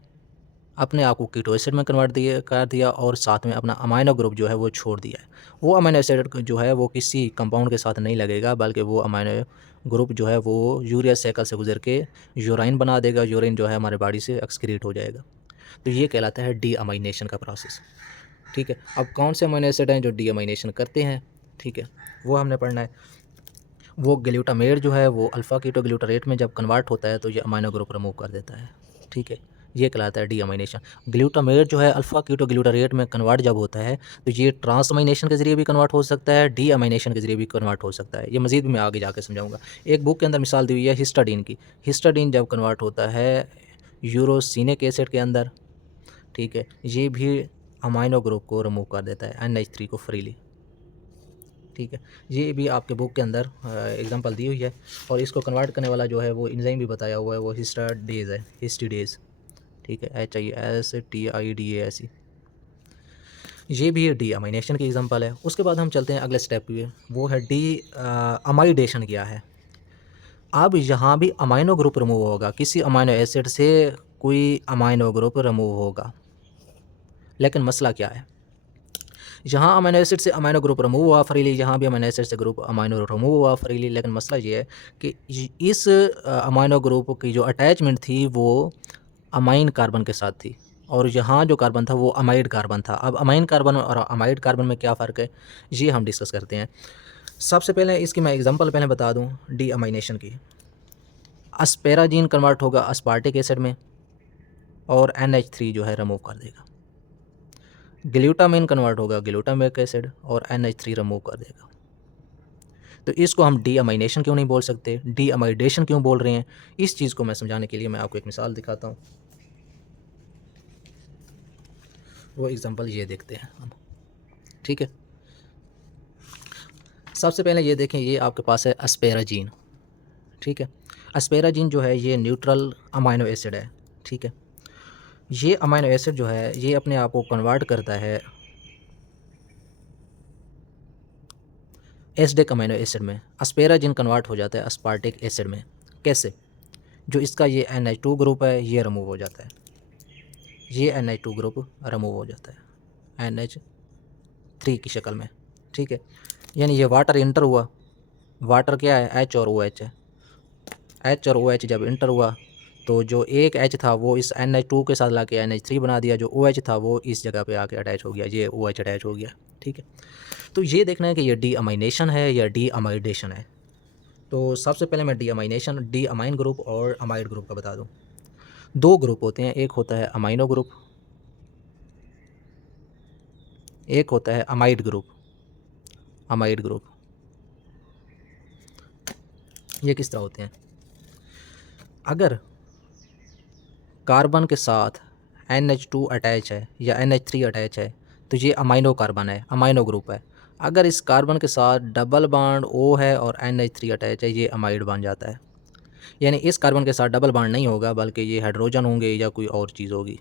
अपने आप को कीटो एसिड में कन्वर्ट कर दिया और साथ में अपना अमाइनो ग्रुप जो है वो छोड़ दिया है। वो अमाइनो एसिड जो है वो किसी कंपाउंड के साथ नहीं लगेगा, बल्कि वो अमाइनो ग्रुप जो है वो यूरिया साइकिल से गुजर के यूराइन बना देगा। यूरिन जो है हमारे बॉडी से एक्सक्रीट हो जाएगा। तो ये कहलाता है डी अमाइनेशन का प्रोसेस, ठीक है। अब कौन से अमाइनो एसिड हैं जो डी अमाइनेशन करते हैं, ठीक है, वो हमने पढ़ना है। वो ग्लूटामेट जो है वो अल्फ़ा कीटोग्लूटारेट में जब कन्वर्ट होता है तो ये अमाइनो ग्रुप रिमूव कर देता है, ठीक है। ये कहलाता है डी अमाइनेशन। ग्लूटामेट जो है अल्फ़ा कीटोग्लूटारेट में कन्वर्ट जब होता है तो ये ट्रांस अमाइनेशन के ज़रिए भी कन्वर्ट हो सकता है, डी अमाइनेशन के ज़रिए भी कन्वर्ट हो सकता है। ये मज़ीद भी मैं आगे जाकर समझाऊंगा। एक बुक के अंदर मिसाल दी हुई है हिस्टाडीन की। हिस्टाडीन जब कन्वर्ट होता है यूरोसिनिक एसिड के अंदर, ठीक है, ये भी अमाइनो ग्रुप को रिमूव कर देता है, NH3 को फ्रीली, ठीक है। ये भी आपके बुक के अंदर एग्जांपल दी हुई है। और इसको कन्वर्ट करने वाला जो है वो एंजाइम भी बताया हुआ है, वो हिस्टाडेज है, हिस्टीडेज, ठीक है, HISTIDASE। ये भी डी अमाइनेशन की एग्जांपल है। उसके बाद हम चलते हैं अगले स्टेप पे, वो है डी अमाइडेशन क्या है। अब यहाँ भी अमाइनो ग्रुप रिमूव होगा, किसी अमाइनो एसिड से कोई अमाइनो ग्रुप रिमूव होगा। लेकिन मसला क्या है, यहाँ अमीनो एसिड से अमीनो ग्रुप रिमूव हुआ फ्रीली, यहाँ भी अमीनो एसिड से ग्रुप अमीनो रिमूव हुआ फ्रीली। लेकिन मसला ये है कि इस अमीनो ग्रुप की जो अटैचमेंट थी वो अमाइन कार्बन के साथ थी, और यहाँ जो कार्बन था वो अमाइड कार्बन था। अब अमाइन कार्बन और अमाइड कार्बन में क्या फ़र्क है, ये हम डिस्कस करते हैं। सबसे पहले इसकी मैं एग्जांपल पहले बता दूँ डी अमाइनेशन की। अस्पेराजीन कन्वर्ट होगा अस्पार्टिक एसिड में और NH3 जो है रिमूव कर देगा। ग्लूटामिन कन्वर्ट होगा ग्लूटामिक एसिड और NH3 रिमूव कर देगा। तो इसको हम डी अमाइनेशन क्यों नहीं बोल सकते, डी अमाइडेशन क्यों बोल रहे हैं, इस चीज़ को मैं समझाने के लिए मैं आपको एक मिसाल दिखाता हूँ। वो एग्जांपल ये देखते हैं हम, ठीक है। सबसे पहले ये देखें, ये आपके पास है अस्पेराजीन, ठीक है। अस्पेराजीन जो है ये न्यूट्रल अमाइनो एसिड है, ठीक है। ये अमाइनो एसिड जो है ये अपने आप को कन्वर्ट करता है एसिडिक अमीनो एसिड में। अस्पेराजिन कन्वर्ट हो जाता है अस्पार्टिक एसिड में। कैसे? जो इसका ये NH2 ग्रुप है ये रिमूव हो जाता है, ये NH2 ग्रुप रिमूव हो जाता है NH3 की शक्ल में, ठीक है। यानी ये वाटर इंटर हुआ, वाटर क्या है, H और OH है। H और OH जब इंटर हुआ तो जो एक H था वो इस NH2 के साथ ला के NH3 बना दिया, जो OH था वो इस जगह पे आके अटैच हो गया, ये OH अटैच हो गया, ठीक है। तो ये देखना है कि ये डी अमाइनेशन है या डी अमाइडेशन है। तो सबसे पहले मैं D amination, D amine group और अमाइड ग्रुप का बता दूं। दो ग्रुप होते हैं, एक होता है अमाइनो ग्रुप, एक होता है अमाइड ग्रुप। अमाइड ग्रुप ये किस तरह होते हैं, अगर कार्बन के साथ NH2 अटैच है या NH3 अटैच है तो ये अमाइनो कार्बन है, अमाइनो ग्रुप है। अगर इस कार्बन के साथ डबल बॉन्ड O है और NH3 अटैच है, ये अमाइड बन जाता है। यानी इस कार्बन के साथ डबल बॉन्ड नहीं होगा बल्कि ये हाइड्रोजन होंगे या कोई और चीज़ होगी।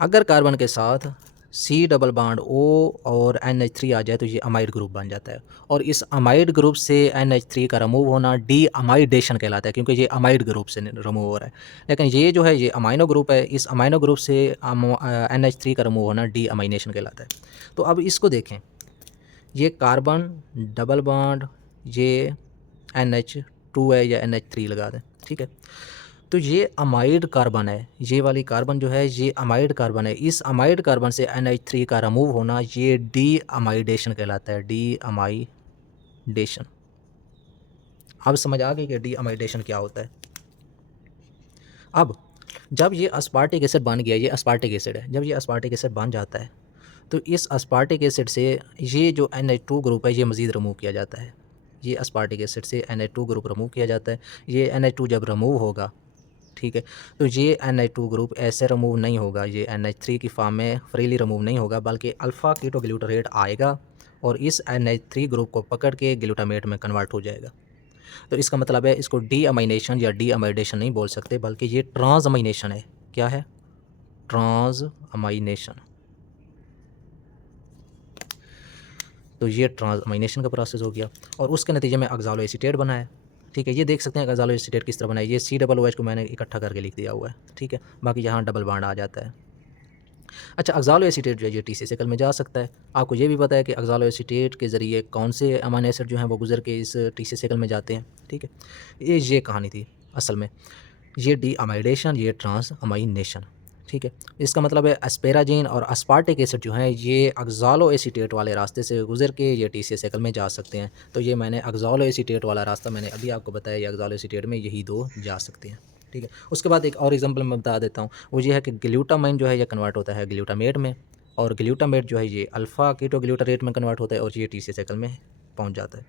अगर कार्बन के साथ C डबल बॉन्ड O और NH3 आ जाए तो ये अमाइड ग्रुप बन जाता है। और इस अमाइड ग्रुप से NH3 का रिमूव होना डी अमाइडेशन कहलाता है, क्योंकि ये अमाइड ग्रुप से रिमूव हो रहा है। लेकिन ये जो है ये अमाइनो ग्रुप है, इस अमाइनो ग्रुप से NH3 का रिमूव होना डी अमाइनेशन कहलाता है। तो अब इसको देखें, ये कार्बन डबल बॉन्ड, ये NH2 है या NH3 लगा दें, ठीक है। तो ये अमाइड कार्बन है, ये वाली कार्बन जो है ये अमाइड कार्बन है। इस अमाइड कार्बन से NH3 का रिमूव होना ये डी अमाइडेशन कहलाता है, डी अमाइडेशन। अब समझ आ गई कि डी अमाइडेशन क्या होता है। अब जब ये अस्पार्टिक एसिड बन गया, ये अस्पार्टिक एसिड है, जब ये अस्पार्टिक एसिड बन जाता है तो इस अस्पार्टिक एसिड से ये जो NH2 ग्रुप है ये मज़ीद रिमूव किया जाता है। ये अस्पार्टिक एसिड से NH2 ग्रुप रिमूव किया जाता है। ये NH2 जब रिमूव होगा, ठीक है, तो ये NH2 ग्रुप ऐसे रिमूव नहीं होगा, ये NH3 की फॉर्म में फ्रीली रिमूव नहीं होगा, बल्कि अल्फ़ा कीटो ग्लूटारेट आएगा और इस NH3 ग्रुप को पकड़ के ग्लूटामेट में कन्वर्ट हो जाएगा। तो इसका मतलब है इसको डी अमाइनेशन या डी अमाइडेशन नहीं बोल सकते, बल्कि ये ट्रांस अमाइनेशन है। क्या है? Transamination. तो ये ट्रांस अमाइनेशन का प्रोसेस हो गया और उसके नतीजे में ऑक्ज़ालो एसीटेट बना है, ठीक है। ये देख सकते हैं ऑक्ज़ालो एसीटेट किस तरह बना है। ये COOH को मैंने इकट्ठा करके लिख दिया हुआ है, ठीक है। बाकी यहाँ डबल बॉन्ड आ जाता है। अच्छा, ऑक्ज़ालो एसीटेट जो है ये TC साइकिल में जा सकता है। आपको ये भी पता है कि ऑक्ज़ालो एसीटेट के ज़रिए कौन से अमीनो एसिड जो हैं वो गुजर के इस TC साइकिल में जाते हैं, ठीक है। ये कहानी थी असल में। ये डी अमाइडेशन, ये ट्रांस अमाइनेशन, ठीक है। इसका मतलब है एस्पेराजीन और अस्पार्टिक एसिड जो हैं ये ऑक्ज़ालो एसीटेट वाले रास्ते से गुजर के ये TC साइकिल में जा सकते हैं। तो ये मैंने ऑक्ज़ालो एसीटेट वाला रास्ता मैंने अभी आपको बताया, ये ऑक्ज़ालो एसीटेट में यही दो जा सकते हैं, ठीक है। उसके बाद एक और एग्जांपल मैं बता देता हूँ, वो ये है कि ग्लूटामाइन जो है ये कन्वर्ट होता है ग्लूटामेट में, और ग्लूटामेट जो है ये अल्फ़ा कीटो ग्लूटारेट में कन्वर्ट होता है और ये TC साइकिल में पहुँच जाता है।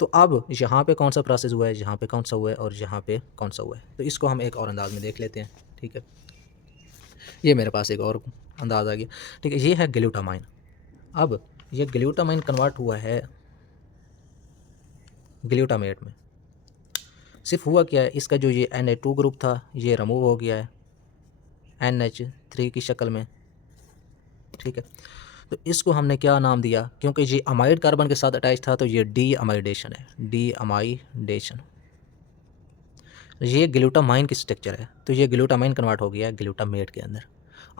तो अब यहाँ पे कौन सा प्रोसेस हुआ है, यहाँ पे कौन सा हुआ है और यहाँ पे कौन सा हुआ है, तो इसको हम एक और अंदाज में देख लेते हैं, ठीक है। ये मेरे पास एक और अंदाज़ आ गया, ठीक है। ये है ग्लूटामाइन। अब ये ग्लूटामाइन कन्वर्ट हुआ है ग्लूटामेट में। सिर्फ हुआ क्या है, इसका जो ये Na2 ग्रुप था ये रिमूव हो गया है NH3 की शक्ल में, ठीक है। तो इसको हमने क्या नाम दिया, क्योंकि ये अमाइड कार्बन के साथ अटैच था तो ये डी अमाइडेशन है, डी अमाइडेशन। ये ग्लूटामाइन की स्ट्रक्चर है, तो ये ग्लूटामाइन कन्वर्ट हो गया है ग्लूटामेट के अंदर।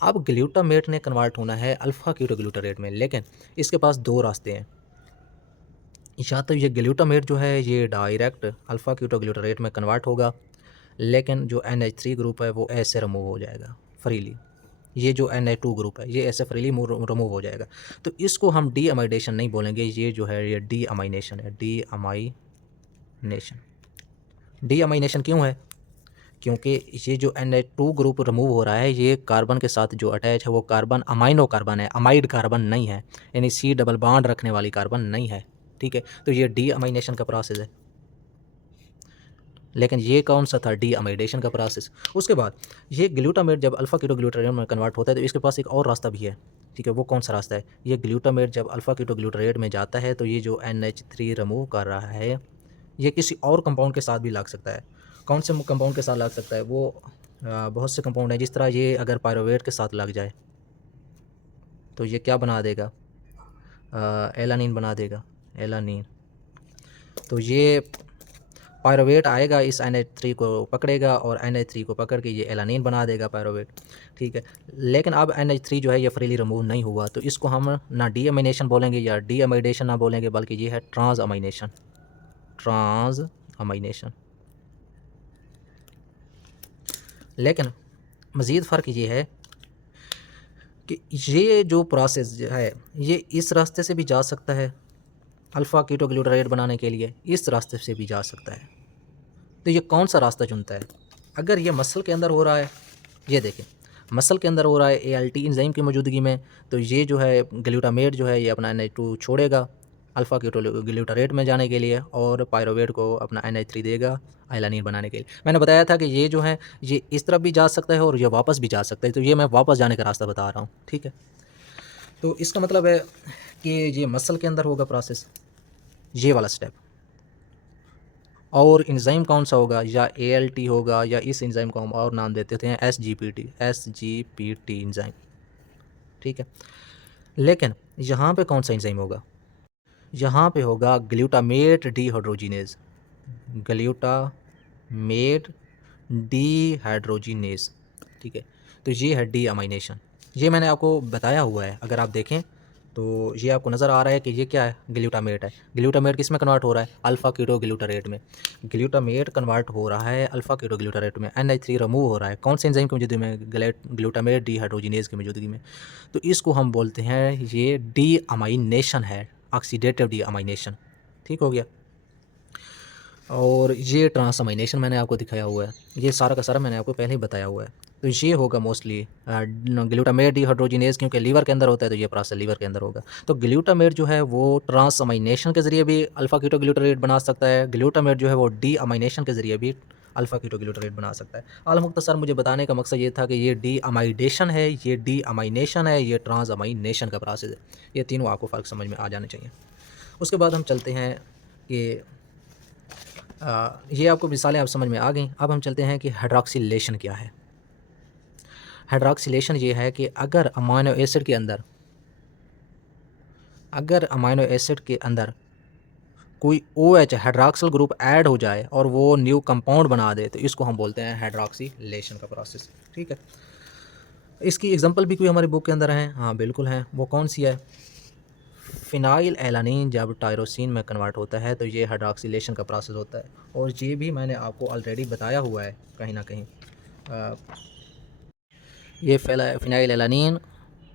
अब ग्लूटामेट ने कन्वर्ट होना है अल्फ़ा कीटो ग्लूटारेट में, लेकिन इसके पास दो रास्ते हैं। या तो ये ग्लूटामेट जो है ये डायरेक्ट अल्फ़ा कीटो ग्लूटारेट में कन्वर्ट होगा, लेकिन जो NH3 ग्रुप है वो ऐसे रिमूव हो जाएगा फ्रीली। ये जो Na2 ग्रुप है ये ऐसे फ्रीली रिमूव हो जाएगा। तो इसको हम डी अमाइडेशन नहीं बोलेंगे, ये जो है ये डी अमाइनेशन है, डी अमाइनेशन। डी अमाइनेशन क्यों है? क्योंकि ये जो Na2 ग्रुप रिमूव हो रहा है ये कार्बन के साथ जो अटैच है वो कार्बन अमाइनो कार्बन है, अमाइड कार्बन नहीं है, यानी C डबल बॉन्ड रखने वाली कार्बन नहीं है, ठीक है। तो ये डी अमाइनेशन का प्रोसेस है, लेकिन ये कौन सा था, डी अमाइडेशन का प्रोसेस। उसके बाद ये ग्लूटामेट जब अल्फ़ा कीटो ग्लूटारेट में कन्वर्ट होता है तो इसके पास एक और रास्ता भी है, ठीक है। वो कौन सा रास्ता है? ये ग्लूटामेट जब अल्फ़ा कीटो ग्लूटारेट में जाता है तो ये जो NH3 रिमूव कर रहा है ये किसी और कंपाउंड के साथ भी लग सकता है। कौन से कंपाउंड के साथ लग सकता है? वो बहुत से कंपाउंड हैं, जिस तरह ये अगर पायरोवेट के साथ लग जाए तो ये क्या बना देगा, एलानीन बना देगा, एलानीन। तो ये पायरोवेट आएगा इस NH3 को पकड़ेगा और NH3 को पकड़ के ये एलानीन बना देगा पायरोवेट, ठीक है। लेकिन अब NH3 जो है ये फ्रीली रिमूव नहीं हुआ, तो इसको हम ना डी अमाइनेशन बोलेंगे या डी अमाइडेशन ना बोलेंगे, बल्कि ये है ट्रांस अमाइनेशन, ट्रांस अमाइनेशन। लेकिन मज़ीद फ़र्क ये है कि ये जो प्रोसेस है ये इस रास्ते से भी जा सकता है, अल्फ़ा कीटो ग्लूटारेट बनाने के लिए इस रास्ते से भी जा सकता है। तो ये कौन सा रास्ता चुनता है? अगर ये मसल के अंदर हो रहा है, ये देखें मसल के अंदर हो रहा है ALT एंजाइम की मौजूदगी में, तो ये जो है ग्लूटामेट जो है ये अपना Na2 छोड़ेगा अल्फ़ा ग्लूटारेट में जाने के लिए, और पायरोवेट को अपना NH3 देगा एलानिन बनाने के लिए। मैंने बताया था कि ये जो है ये इस तरफ भी जा सकता है और ये वापस भी जा सकता है, तो ये मैं वापस जाने का रास्ता बता रहा हूँ, ठीक है। तो इसका मतलब है कि ये मसल के अंदर होगा प्रोसेस, ये वाला स्टेप। और एंजाइम कौन सा होगा, या ALT होगा, या इस एंजाइम को हम और नाम देते हैं SGPT एंजाइम, ठीक है। लेकिन यहाँ पे कौन सा एंजाइम होगा, यहाँ पे होगा ग्लूटामेट डीहाइड्रोजिनेज, ग्लूटामेट डीहाइड्रोजिनेज, ठीक है। तो ये है डी अमाइनेशन, ये मैंने आपको बताया हुआ है, अगर आप देखें तो ये आपको नज़र आ रहा है कि ये क्या है, ग्लूटामेट है। ग्लूटामेट किस में कन्वर्ट हो रहा है, अल्फ़ा कीटो ग्लूटारेट में। ग्लूटामेट कन्वर्ट हो रहा है अल्फ़ा कीटो ग्लूटारेट में, NH3 रिमूव हो रहा है कौन से एंजाइम की मौजूदगी में, ग्लूटामेट डीहाइड्रोजिनेज की मौजूदगी में। तो इसको हम बोलते हैं ये डी अमाइनेशन है, ऑक्सीडेटिव डी अमाइनेशन, ठीक हो गया। और ये ट्रांसअमाइनेशन मैंने आपको दिखाया हुआ है, ये सारा का सारा मैंने आपको पहले ही बताया हुआ है। तो ये होगा मोस्टली ग्लूटामेट डीहाइड्रोजिनेज, क्योंकि लीवर के अंदर होता है तो ये प्रोसेस लीवर के अंदर होगा। तो ग्लूटामेट जो है वो ट्रांसअमाइनेशन के ज़रिए भी अल्फ़ा कीटो ग्लूटारेट बना सकता है, ग्लूटामेट जो है वो डी अमाइनेशन के ज़रिए भी अल्फ़ा कीटो ग्लूटारेट बना सकता है। आल मुख्तसर मुझे बताने का मकसद ये था कि ये डी अमाइडेशन है, ये डी अमाइनेशन है, ये ट्रांसअमाइनेशन का प्रोसेस है। ये तीनों आपको फ़र्क समझ में आ जाने चाहिए। उसके बाद हम चलते हैं कि ये आपको मिसालें आप समझ में आ गई। अब हम चलते हैं कि हाइड्रॉक्सिलेशन क्या है। हाइड्रॉक्सिलेशन ये है कि अगर अमाइनो एसिड के अंदर कोई OH हाइड्रॉक्सिल ग्रुप ऐड हो जाए और वो न्यू कंपाउंड बना दे, तो इसको हम बोलते हैं हाइड्रॉक्सिलेशन का प्रोसेस, ठीक है। इसकी एग्जांपल भी कोई हमारी बुक के अंदर है, हाँ बिल्कुल है। वो कौन सी है, फिनाइल एलानिन जब टायरोसिन में कन्वर्ट होता है तो ये हाइड्रॉक्सिलेशन का प्रोसेस होता है। और ये भी मैंने आपको ऑलरेडी बताया हुआ है कहीं ना कहीं। ये फिनाइल एलानिन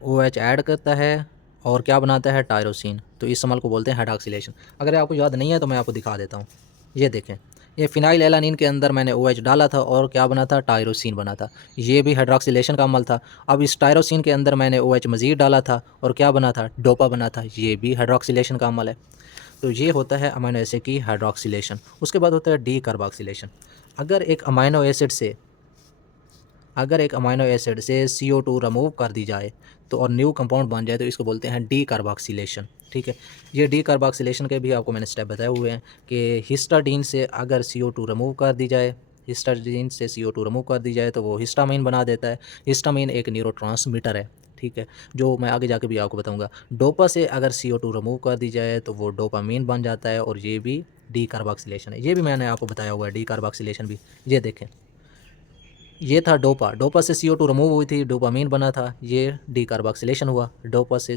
OH ऐड करता है और क्या बनाता है, टायरोसिन। तो इस अमल को बोलते हैं हाइड्रॉक्सिलेशन। अगर आपको याद नहीं है तो मैं आपको दिखा देता हूँ। ये देखें, ये फिनाइल एलानिन के अंदर मैंने OH डाला था और क्या बना था, टायरोसिन बना था। ये भी हाइड्रॉक्सिलेशन का अमल था। अब इस टायरोसिन के अंदर मैंने OH मज़ीद डाला था और क्या बना था, डोपा बना था। ये भी हाइड्रॉक्सिलेशन का अमल है। तो ये होता है अमीनो एसिड की हाइड्रॉक्सिलेशन। उसके बाद होता है डी कार्बोक्सिलेशन। अगर एक अमीनो एसिड से CO2 रिमूव कर दी जाए तो और न्यू कंपाउंड बन जाए तो इसको बोलते हैं डी कार्बोक्सिलेशन, ठीक है। ये डी कार्बोक्सिलेशन के भी आपको मैंने स्टेप बताए हुए हैं कि हिस्टाडीन से अगर CO2 रिमूव कर दी जाए, तो वो हिस्टामाइन बना देता है। हिस्टामाइन एक न्यूरोट्रांसमीटर है, ठीक है, जो मैं आगे जाके भी आपको बताऊंगा। डोपा से अगर CO2 रिमूव कर दी जाए तो वो डोपामीन बन जाता है, और ये भी डी कार्बोक्सिलेशन है। ये भी मैंने आपको बताया हुआ है, डी कार्बोक्सिलेशन भी। ये देखें, ये था डोपा से CO2 रिमूव हुई थी, डोपामीन बना था, ये डी कार्बोक्सिलेशन हुआ। डोपा से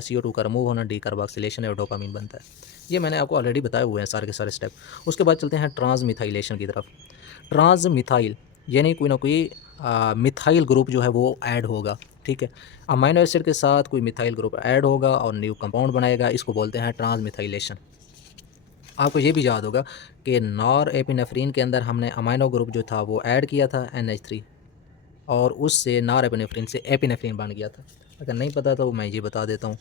CO2 का रिमूव होना डी कार्बोक्सिलेशन है और डोपामीन बनता है। ये मैंने आपको ऑलरेडी बताए हुए हैं सारे के सारे स्टेप। उसके बाद चलते हैं ट्रांसमिथाइलेशन की तरफ। ट्रांसमिथाइल यानी कोई ना कोई मिथाइल ग्रुप जो है वो ऐड होगा, ठीक है। अमाइनो एसिड के साथ कोई मिथाइल ग्रुप ऐड होगा और न्यू कंपाउंड बनाएगा, इसको बोलते हैं ट्रांसमिथाइलेशन। आपको ये भी याद होगा कि नॉर एपिनेफ्रीन के अंदर हमने अमाइनो ग्रुप जो था वो ऐड किया था NH3, और उससे नॉर एपिनेफ्रीन से एपिनेफ्रीन बन गया था। अगर नहीं पता तो मैं ये बता देता हूँ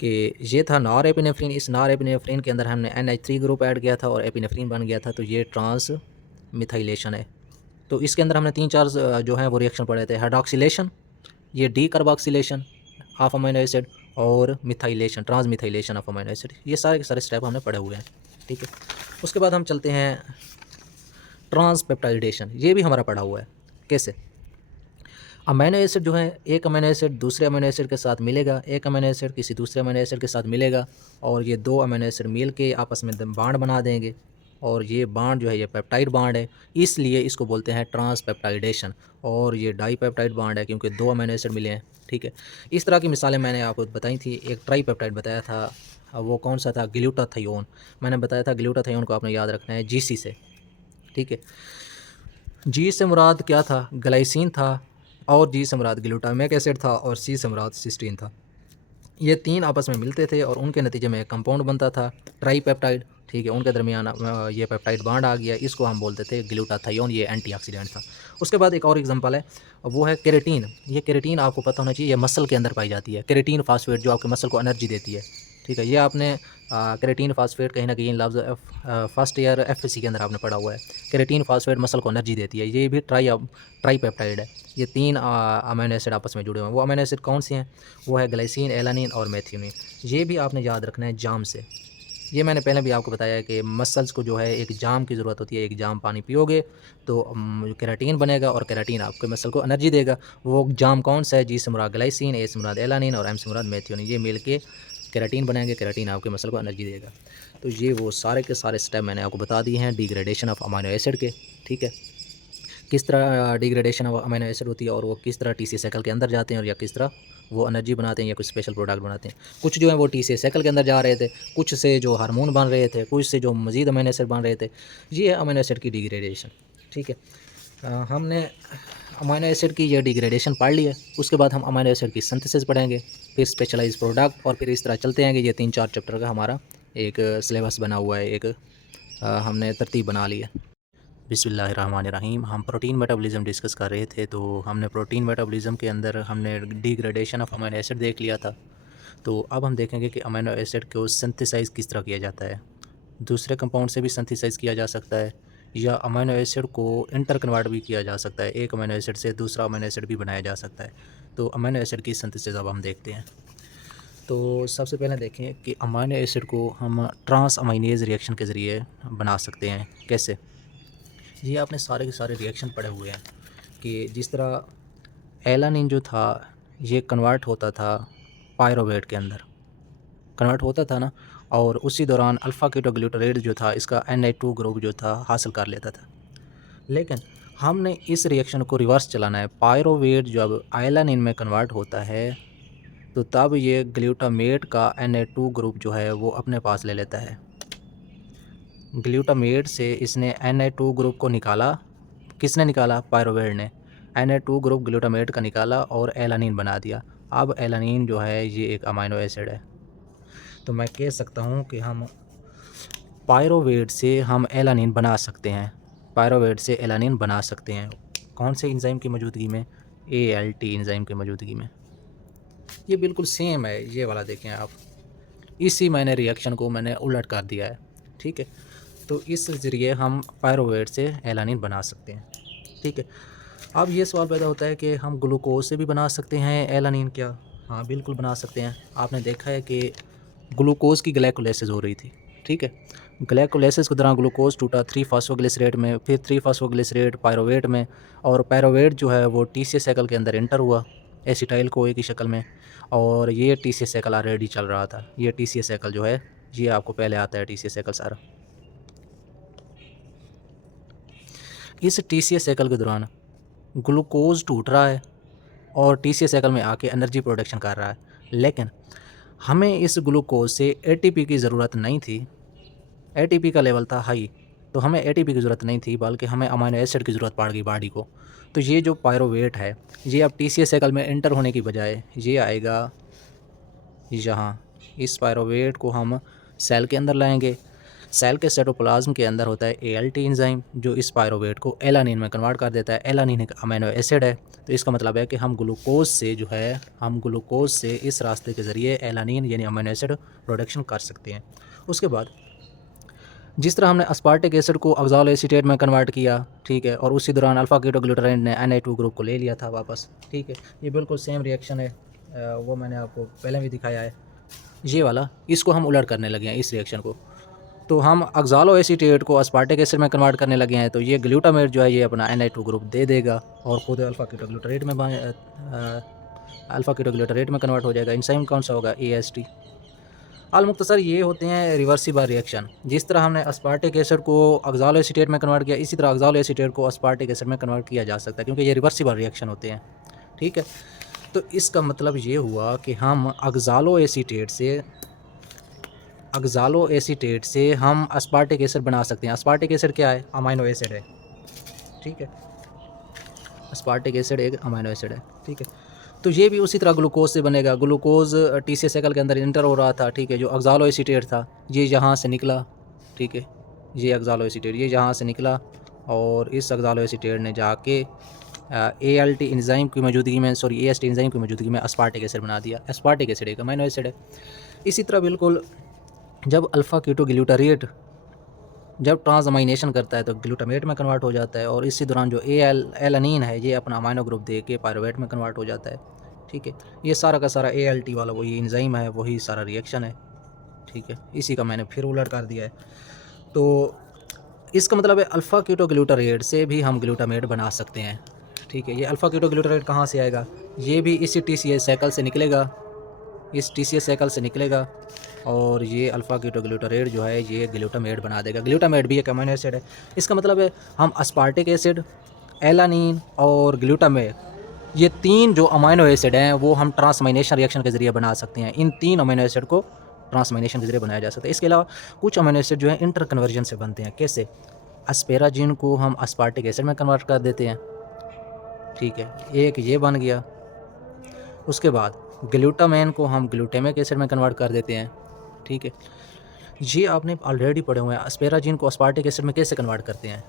कि ये था नॉर एपिनेफ्रीन। इस नॉर एपिनेफ्रीन के अंदर हमने NH3 ग्रुप ऐड किया था और एपिनेफ्रीन बन गया था, तो ये ट्रांसमिथाइलेशन है। तो इसके अंदर हमने 3-4 जो है वो रिएक्शन पढ़े थे, हाइड्रॉक्सिलेशन, ये D carboxylation of amino acid, और मिथाइलेशन, ट्रांसमिथाइलेशन ऑफ अमीनो एसिड। ये सारे के सारे स्टेप हमने पढ़े हुए हैं, ठीक है। उसके बाद हम चलते हैं ट्रांसपेप्टाइडेशन। ये भी हमारा पढ़ा हुआ है। कैसे, अमीनो एसिड जो है, एक अमीनो एसिड दूसरे अमीनो एसिड के साथ मिलेगा, एक अमीनो एसिड किसी दूसरे अमीनो एसिड के साथ मिलेगा, और ये दो अमीनो एसिड मिल के आपस में बांड बना देंगे, और ये बांड जो है ये पेप्टाइड बांड है, इसलिए इसको बोलते हैं ट्रांसपेप्टाइडेशन। और ये डाईपेप्टाइड बांड है क्योंकि दो अमीनो एसिड मिले हैं, ठीक है। इस तरह की मिसालें मैंने आपको बताई थी। एक ट्राईपेप्टाइड बताया था, वो कौन सा था, ग्लूटाथियोन। मैंने बताया था ग्लूटाथियोन को आपने याद रखना है GC से, ठीक है। G से मुराद क्या था, ग्लाइसिन था, और G से मुराद ग्लूटामिक एसिड था, और C से मुराद सिस्टीन था। ये तीन आपस में मिलते थे और उनके नतीजे में एक कंपाउंड बनता था, ट्राईपेप्टाइड, ठीक है। उनके दरमियान ये पेप्टाइड बांड आ गया, इसको हम बोलते थे ग्लूटाथियोन। ये एंटीऑक्सीडेंट था। उसके बाद एक और एग्जांपल है, वो है केराटिन। ये केराटिन आपको पता होना चाहिए, ये मसल के अंदर पाई जाती है। केराटिन फास्फेट जो आपके मसल को एनर्जी देती है, ठीक है। ये आपने केराटिन फास्फेट कहीं न कहीं लफ्ज़ फर्स्ट ईयर एफएससी के अंदर आपने पढ़ा हुआ है। केराटिन फास्फेट मसल को एनर्जी देती है। ये भी ट्राइपेप्टाइड है। ये 3 अमीनो एसिड आपस में जुड़े हुए हैं। वो अमीनो एसिड कौन से हैं? वो है ग्लाइसिन, एलानिन और मेथियोनिन। ये भी आपने याद रखना है जाम से। ये मैंने पहले भी आपको बताया है कि मसल्स को जो है एक जाम की ज़रूरत होती है। एक जाम पानी पियोगे तो केराटिन बनेगा और केराटिन आपके मसल को एनर्जी देगा। वो जाम कौन सा है? जी से मुराद ग्लाइसिन, ए से मुराद एलानिन और एम से मुराद मेथियोनिन। ये मिल के केराटिन बनाएंगे। केराटिन आपके मसल को एनर्जी देगा। तो ये वो सारे के सारे स्टेप मैंने आपको बता दिए हैं डिग्रेडेशन ऑफ अमीनो एसिड के। ठीक है, किस तरह डिग्रेडेशन ऑफ अमीनो एसिड होती है और वो किस तरह टीसीए साइकिल के अंदर जाते हैं और या किस तरह वो एनर्जी बनाते हैं या कुछ स्पेशल प्रोडक्ट बनाते हैं। कुछ जो है वो टीसीए साइकिल के अंदर जा रहे थे, कुछ से जो हार्मोन बन रहे थे, कुछ से जो मज़ीद अमीनो एसिड बन रहे थे। ये है अमीनो एसिड की डिग्रेडेशन। ठीक है, हमने अमीनो एसिड की ये डिग्रेडेशन पढ़ ली है। उसके बाद हम अमीनो एसिड की सिंथेसिस पढ़ेंगे, फिर स्पेशलाइज्ड प्रोडक्ट और फिर इस तरह चलते हैं कि ये 3-4 चैप्टर का हमारा एक सिलेबस बना हुआ है, एक हमने तरतीब बना ली है। बिस्मिल्लाहिर्रहमानिर्रहीम। हम प्रोटीन मेटाबॉलिज्म डिस्कस कर रहे थे, तो हमने प्रोटीन मेटाबॉलिज्म के अंदर हमने डिग्रेडेशन ऑफ अमीनो एसिड देख लिया था। तो अब हम देखेंगे कि अमीनो एसिड को सिंथेसाइज़ किस तरह किया जाता है। दूसरे कंपाउंड से भी सिंथेसाइज़ किया जा सकता है या अमीनो एसिड को इंटर कन्वर्ट भी किया जा सकता है। एक अमीनो एसिड से दूसरा अमीनो एसिड भी बनाया जा सकता है। तो अमीनो एसिड की सिंथेसिस अब हम देखते हैं। तो सबसे पहले देखें कि अमीनो एसिड को हम ट्रांस अमीनेज़ रिएक्शन के ज़रिए बना सकते हैं। कैसे? ये आपने सारे के सारे रिएक्शन पढ़े हुए हैं कि जिस तरह एलानिन जो था ये कन्वर्ट होता था पायरोवेट के अंदर, कन्वर्ट होता था ना, और उसी दौरान अल्फ़ा कीटोग्लूटारेट जो था इसका Na2 ग्रुप जो था हासिल कर लेता था। लेकिन हमने इस रिएक्शन को रिवर्स चलाना है। पायरोवेट जब एलानिन में कन्वर्ट होता है तो तब ये ग्लूटामेट का Na2 ग्रुप जो है वो अपने पास ले लेता है। ग्लूटामेट से इसने Na2 ग्रुप को निकाला। किसने निकाला? पायरोवेट ने। Na2 ग्रुप ग्लूटामेट का निकाला और एलानिन बना दिया। अब एलानिन जो है ये एक अमीनो एसिड है। तो मैं कह सकता हूँ कि हम पायरोवेट से हम एलानिन बना सकते हैं। पायरोवेट से एलानिन बना सकते हैं। कौन से एंजाइम की मौजूदगी में? ALT एंजाइम की मौजूदगी में। ये बिल्कुल सेम है, ये वाला देखें आप। इसी मैंने रिएक्शन को मैंने उलट कर दिया है। ठीक है, तो इस ज़रिए हम पायरोवेट से एलानिन बना सकते हैं। ठीक है, अब ये सवाल पैदा होता है कि हम ग्लूकोज से भी बना सकते हैं एलानिन क्या? हाँ, बिल्कुल बना सकते हैं। आपने देखा है कि ग्लूकोज की ग्लाइकोलाइसिस हो रही थी। ठीक है, ग्लाइकोलाइसिस के दौरान ग्लूकोज टूटा 3-फॉस्फोग्लिसरेट में, फिर 3-फॉस्फोग्लिसरेट पायरोवेट में, और पायरोवेट जो है वो टीसीए साइकिल के अंदर एंटर हुआ एसिटाइल कोए की शक्ल में, और ये टीसीए साइकिल ऑलरेडी चल रहा था। ये टीसीए साइकिल जो है ये आपको पहले आता है टीसीए साइकिल सारा। इस टीसीए साइकिल के दौरान ग्लूकोज टूट रहा है और टीसीए साइकिल में आके एनर्जी प्रोडक्शन कर रहा है। लेकिन हमें इस ग्लूकोज से एटीपी की ज़रूरत नहीं थी। एटीपी का लेवल था हाई, तो हमें एटीपी की ज़रूरत नहीं थी, बल्कि हमें अमीनो एसिड की ज़रूरत पड़ गई बॉडी को। तो ये जो पायरोवेट है ये अब टीसीए साइकिल में एंटर होने की बजाय ये आएगा यहाँ। इस पायरोवेट को हम सेल के अंदर लाएंगे। सेल के साइटोप्लाज्म के अंदर होता है ALT एंजाइम जो इस पायरोवेट को एलानिन में कन्वर्ट कर देता है। एलानिन एक अमीनो एसिड है, तो इसका मतलब है कि हम ग्लूकोज से जो है हम ग्लूकोज से इस रास्ते के ज़रिए एलानिन यानी अमीनो एसिड प्रोडक्शन कर सकते हैं। उसके बाद जिस तरह हमने अस्पार्टिक एसिड को ऑक्सालो एसीटेट में कन्वर्ट किया, ठीक है, और उसी दौरान अल्फ़ा कीटोग्लूटारेट ने Na2 ग्रुप को ले लिया था वापस। ठीक है, ये बिल्कुल सेम रिएक्शन है, वो मैंने आपको पहले भी दिखाया है। ये वाला इसको हम उलट करने लगे हैं इस रिएक्शन को। तो हम ऑक्सालो एसीटेट को अस्पार्टिक एसिड में कन्वर्ट करने लगे हैं, तो ये ग्लूटामेट जो है ये अपना Na2 ग्रुप दे देगा और ख़ुद अल्फ़ा कीटोग्लूटारेट में कन्वर्ट हो जाएगा। एंजाइम कौन सा होगा? AST। अलमुख्तसर ये होते हैं रिवर्सिबल रिएक्शन। जिस तरह हमने अस्पार्टिक एसिड को ऑक्सालो एसीटेट में कन्वर्ट किया, इसी तरह ऑक्सालो एसीटेट को अस्पार्टिक एसिड में कन्वर्ट किया जा सकता है, क्योंकि ये रिवर्सिबल रिएक्शन होते हैं। ठीक है, तो इसका मतलब ये हुआ कि हम ऑक्सालो एसीटेट से हम अस्पार्टिक एसिड बना सकते हैं। अस्पार्टिक एसिड क्या है? अमीनो एसिड है। ठीक है, अस्पार्टिक एसिड एक अमीनो एसिड है। ठीक है, तो ये भी उसी तरह ग्लूकोज से बनेगा। ग्लूकोज टीसीए साइकिल के अंदर इंटर हो रहा था। ठीक है, जो ऑक्सालो एसीटेट था ये यहाँ से निकला। ठीक है, ये ऑक्सालो एसीटेट ये यहाँ से निकला और इस ऑक्सालो एसीटेट ने जाके ALT एंजाइम की मौजूदगी में, सॉरी AST एंजाइम की मौजूदगी में अस्पार्टिक एसिड बना दिया। अस्पार्टिक एसिड एक अमीनो एसिड है। इसी तरह बिल्कुल जब अल्फ़ा कीटोग्लूटारेट जब ट्रांसअमाइनेशन करता है तो ग्लूटामेट में कन्वर्ट हो जाता है, और इसी दौरान जो एलानीन है ये अपना अमाइनो ग्रुप दे के पायरुवेट में कन्वर्ट हो जाता है। ठीक है, ये सारा का सारा ALT वाला वही एंजाइम है, वही सारा रिएक्शन है। ठीक है, इसी का मैंने फिर उलट कर दिया है। तो इसका मतलब है अल्फ़ा कीटोग्लूटारेट से भी हम ग्लूटामेट बना सकते हैं। ठीक है, ये अल्फ़ा कीटोग्लूटारेट कहाँ से आएगा? ये भी इसी TCA साइकिल से निकलेगा, इस TCA साइकिल से निकलेगा, और ये अल्फ़ा कीटोग्लूटारेट जो है ये ग्लूटामेट बना देगा। ग्लूटामेट भी एक अमीनो एसिड है। इसका मतलब है हम अस्पार्टिक एसिड, एलानीन और ग्लूटामेट, ये तीन जो अमीनो एसिड हैं वो हम ट्रांसमाइनेशन रिएक्शन के ज़रिए बना सकते हैं। इन तीन अमीनो एसिड को ट्रांसमाइनेशन के ज़रिए बनाया जा सकता है। इसके अलावा कुछ अमीनो एसिड जो है इंटर कन्वर्जन से बनते हैं। कैसे? अस्पेराजिन को हम अस्पार्टिक एसिड में कन्वर्ट कर देते हैं। ठीक है, एक ये बन गया। उसके बाद ग्लूटामेन को हम ग्लूटामिक एसिड में कन्वर्ट कर देते हैं। ठीक है, ये आपने ऑलरेडी पढ़े हुए हैं। अस्पेराजिन को अस्पार्टिक एसिड में कैसे कन्वर्ट करते हैं,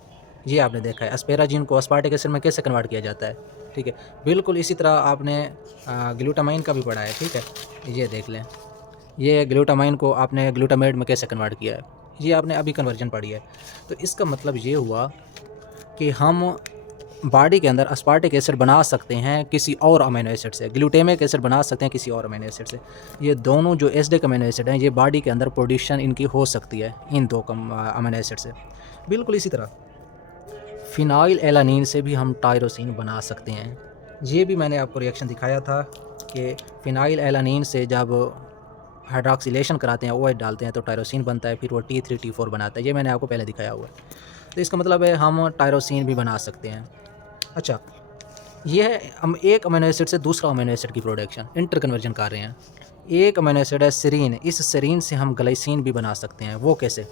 ये आपने देखा है। अस्पेराजिन को अस्पार्टिक एसिड में कैसे कन्वर्ट किया जाता है। ठीक है, बिल्कुल इसी तरह आपने ग्लूटामाइन का भी पढ़ा है। ठीक है, ये देख लें, ये ग्लूटामाइन को आपने ग्लूटामेट में कैसे कन्वर्ट किया है, ये आपने अभी कन्वर्जन पढ़ी है। तो इसका मतलब ये हुआ कि हम बॉडी के अंदर अस्पार्टिक एसिड बना सकते हैं किसी और अमीनो एसिड से, ग्लूटामिक एसिड बना सकते हैं किसी और अमीनो एसिड से। ये दोनों जो एसिडिक अमीनो एसिड हैं ये बॉडी के अंदर प्रोडक्शन इनकी हो सकती है इन दो अमीनो एसिड से। बिल्कुल इसी तरह फिनाइल एलानीन से भी हम टायरोसिन बना सकते हैं। ये भी मैंने आपको रिएक्शन दिखाया था कि फिनाइल एलानीन से जब हाइड्रॉक्सिलेशन कराते हैं, OH डालते हैं, तो टायरोसिन बनता है, फिर वो T3 T4 बनाता है। ये मैंने आपको पहले दिखाया हुआ है। तो इसका मतलब है हम टायरोसिन भी बना सकते हैं। अच्छा, ये है हम एक अमीनो एसिड से दूसरा अमीनो एसिड की प्रोडक्शन, इंटर कन्वर्जन कर रहे हैं। एक अमीनो एसिड है सेरीन, इस सेरीन से हम ग्लाइसिन भी बना सकते हैं। वो कैसे?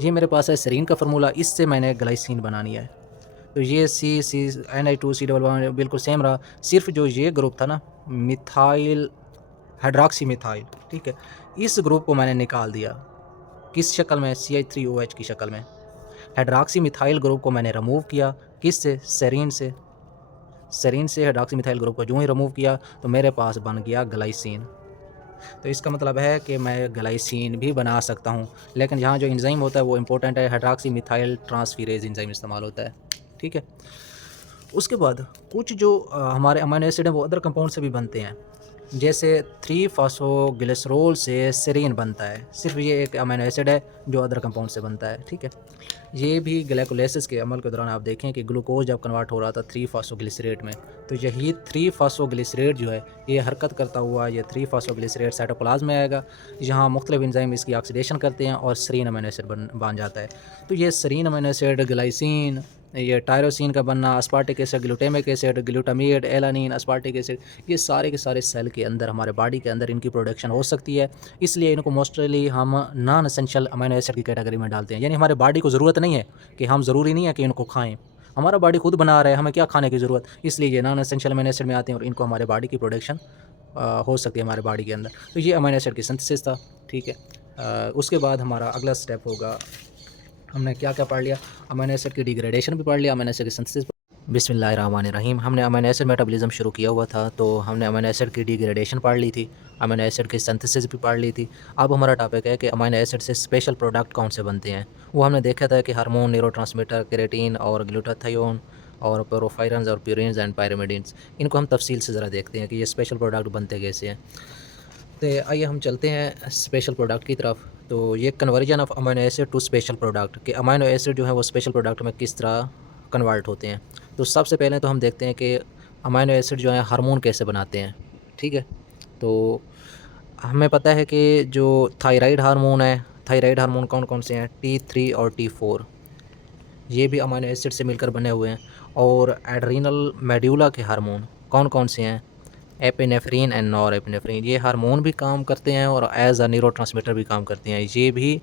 ये मेरे पास है सेरीन का फार्मूला, इससे मैंने ग्लाइसिन बनानी है। तो ये CN2C11 बिल्कुल सेम रहा, सिर्फ जो ये ग्रुप था ना, मिथाइल हाइड्रॉक्सी मिथाइल, ठीक है, इस ग्रुप को मैंने निकाल दिया। किस शक्ल में? CH3OH की शक्ल में। हाइड्रॉक्सी मिथाइल ग्रुप को मैंने रिमूव किया, किससे? सेरीन से। सेरीन से हाइड्रॉक्सी मिथाइल ग्रुप को जो ही रिमूव किया तो मेरे पास बन गया ग्लाइसिन। तो इसका मतलब है कि मैं ग्लाइसिन भी बना सकता हूँ, लेकिन यहाँ जो एंजाइम होता है वो इंपॉर्टेंट है, हाइड्रॉक्सी मिथाइल ट्रांसफेरेज एंजाइम इस्तेमाल होता है। ठीक है, उसके बाद कुछ जो हमारे अमीनो एसिड हैं वो अदर कंपाउंड से भी बनते हैं। जैसे 3-फॉस्फोग्लिसरॉल से सेरीन बनता है, सिर्फ ये एक अमीनो एसिड है जो अदर कंपाउंड से बनता है। ठीक है, ये भी ग्लाइकोलाइसिस के अमल के दौरान आप देखें कि ग्लूकोज जब कन्वर्ट हो रहा था 3-फॉस्फोग्लिसरेट में, तो यही 3-फॉस्फोग्लिसरेट जो है ये हरकत करता हुआ ये 3-फॉस्फोग्लिसरेट साइटोप्लाज्म में आएगा, जहाँ मुख्तलिफ एंजाइम इसकी ऑक्सीडेशन करते हैं और सेरीन अमीनो एसिड बन जाता है। तो ये सेरीन अमीनो एसिड, ग्लाइसिन, ये टायरोसिन का बनना, aspartic acid, glutamic acid, glutamate, alanine, aspartic acid, ये सारे के सारे सेल के अंदर, हमारे बॉडी के अंदर इनकी प्रोडक्शन हो सकती है। इसलिए इनको मोस्टली हम नॉन एसेंशियल अमीनो एसिड की कैटेगरी में डालते हैं। यानी हमारे बॉडी को ज़रूरत नहीं है कि हम ज़रूरी नहीं है कि इनको खाएँ, हमारा बॉडी खुद बना रहा है, हमें क्या खाने की ज़रूरत, इसलिए ये नॉन एसेंशियल अमीनो एसिड में आते हैं और इनको हमारे बॉडी की प्रोडक्शन हो सकती है हमारे बॉडी के अंदर। तो ये अमीनो एसिड की सिंथेसिस था। ठीक है, उसके बाद हमारा अगला स्टेप होगा, हमने क्या क्या पढ़ लिया? अमीनो एसिड की डिग्रेडेशन भी पढ़ लिया, अमीनो एसिड की सिंथेसिस। बिस्मिल्लाहिर्रहमानिर्रहीम। हमने अमीनो एसिड मेटाबॉलिज्म शुरू किया हुआ था, तो हमने अमीनो एसिड की डिग्रेडेशन पढ़ ली थी, अमीनो एसिड की सिंथेसिस भी पढ़ ली थी। अब हमारा टॉपिक है कि अमीनो एसिड से स्पेशल प्रोडक्ट कौन से बनते हैं। वो हमने देखा था कि हार्मोन, न्यूरोट्रांसमीटर, केराटिन और ग्लूटाथियोन और प्रोफायरन्स और प्यूरिन्स एंड पायरिमिडिन्स, इनको हम तफसील से ज़रा देखते हैं कि ये स्पेशल प्रोडक्ट बनते कैसे हैं। तो आइए हम चलते हैं स्पेशल प्रोडक्ट की तरफ। तो ये conversion of amino acid to special product, कि अमीनो एसिड जो है वो स्पेशल प्रोडक्ट में किस तरह कन्वर्ट होते हैं। तो सबसे पहले तो हम देखते हैं कि अमीनो एसिड जो है हार्मोन कैसे बनाते हैं। ठीक है, तो हमें पता है कि जो थायराइड हार्मोन है, थायराइड हार्मोन कौन कौन से हैं? T3 और T4, ये भी अमीनो एसिड से मिलकर बने हुए हैं। और एड्रीनल मेड्यूला के हार्मोन कौन कौन से हैं? एपिनेफ्रीन एंड नॉर एपिनेफ्रीन, ये हार्मोन भी काम करते हैं और एज अ न्यूरोट्रांसमीटर भी काम करते हैं। ये भी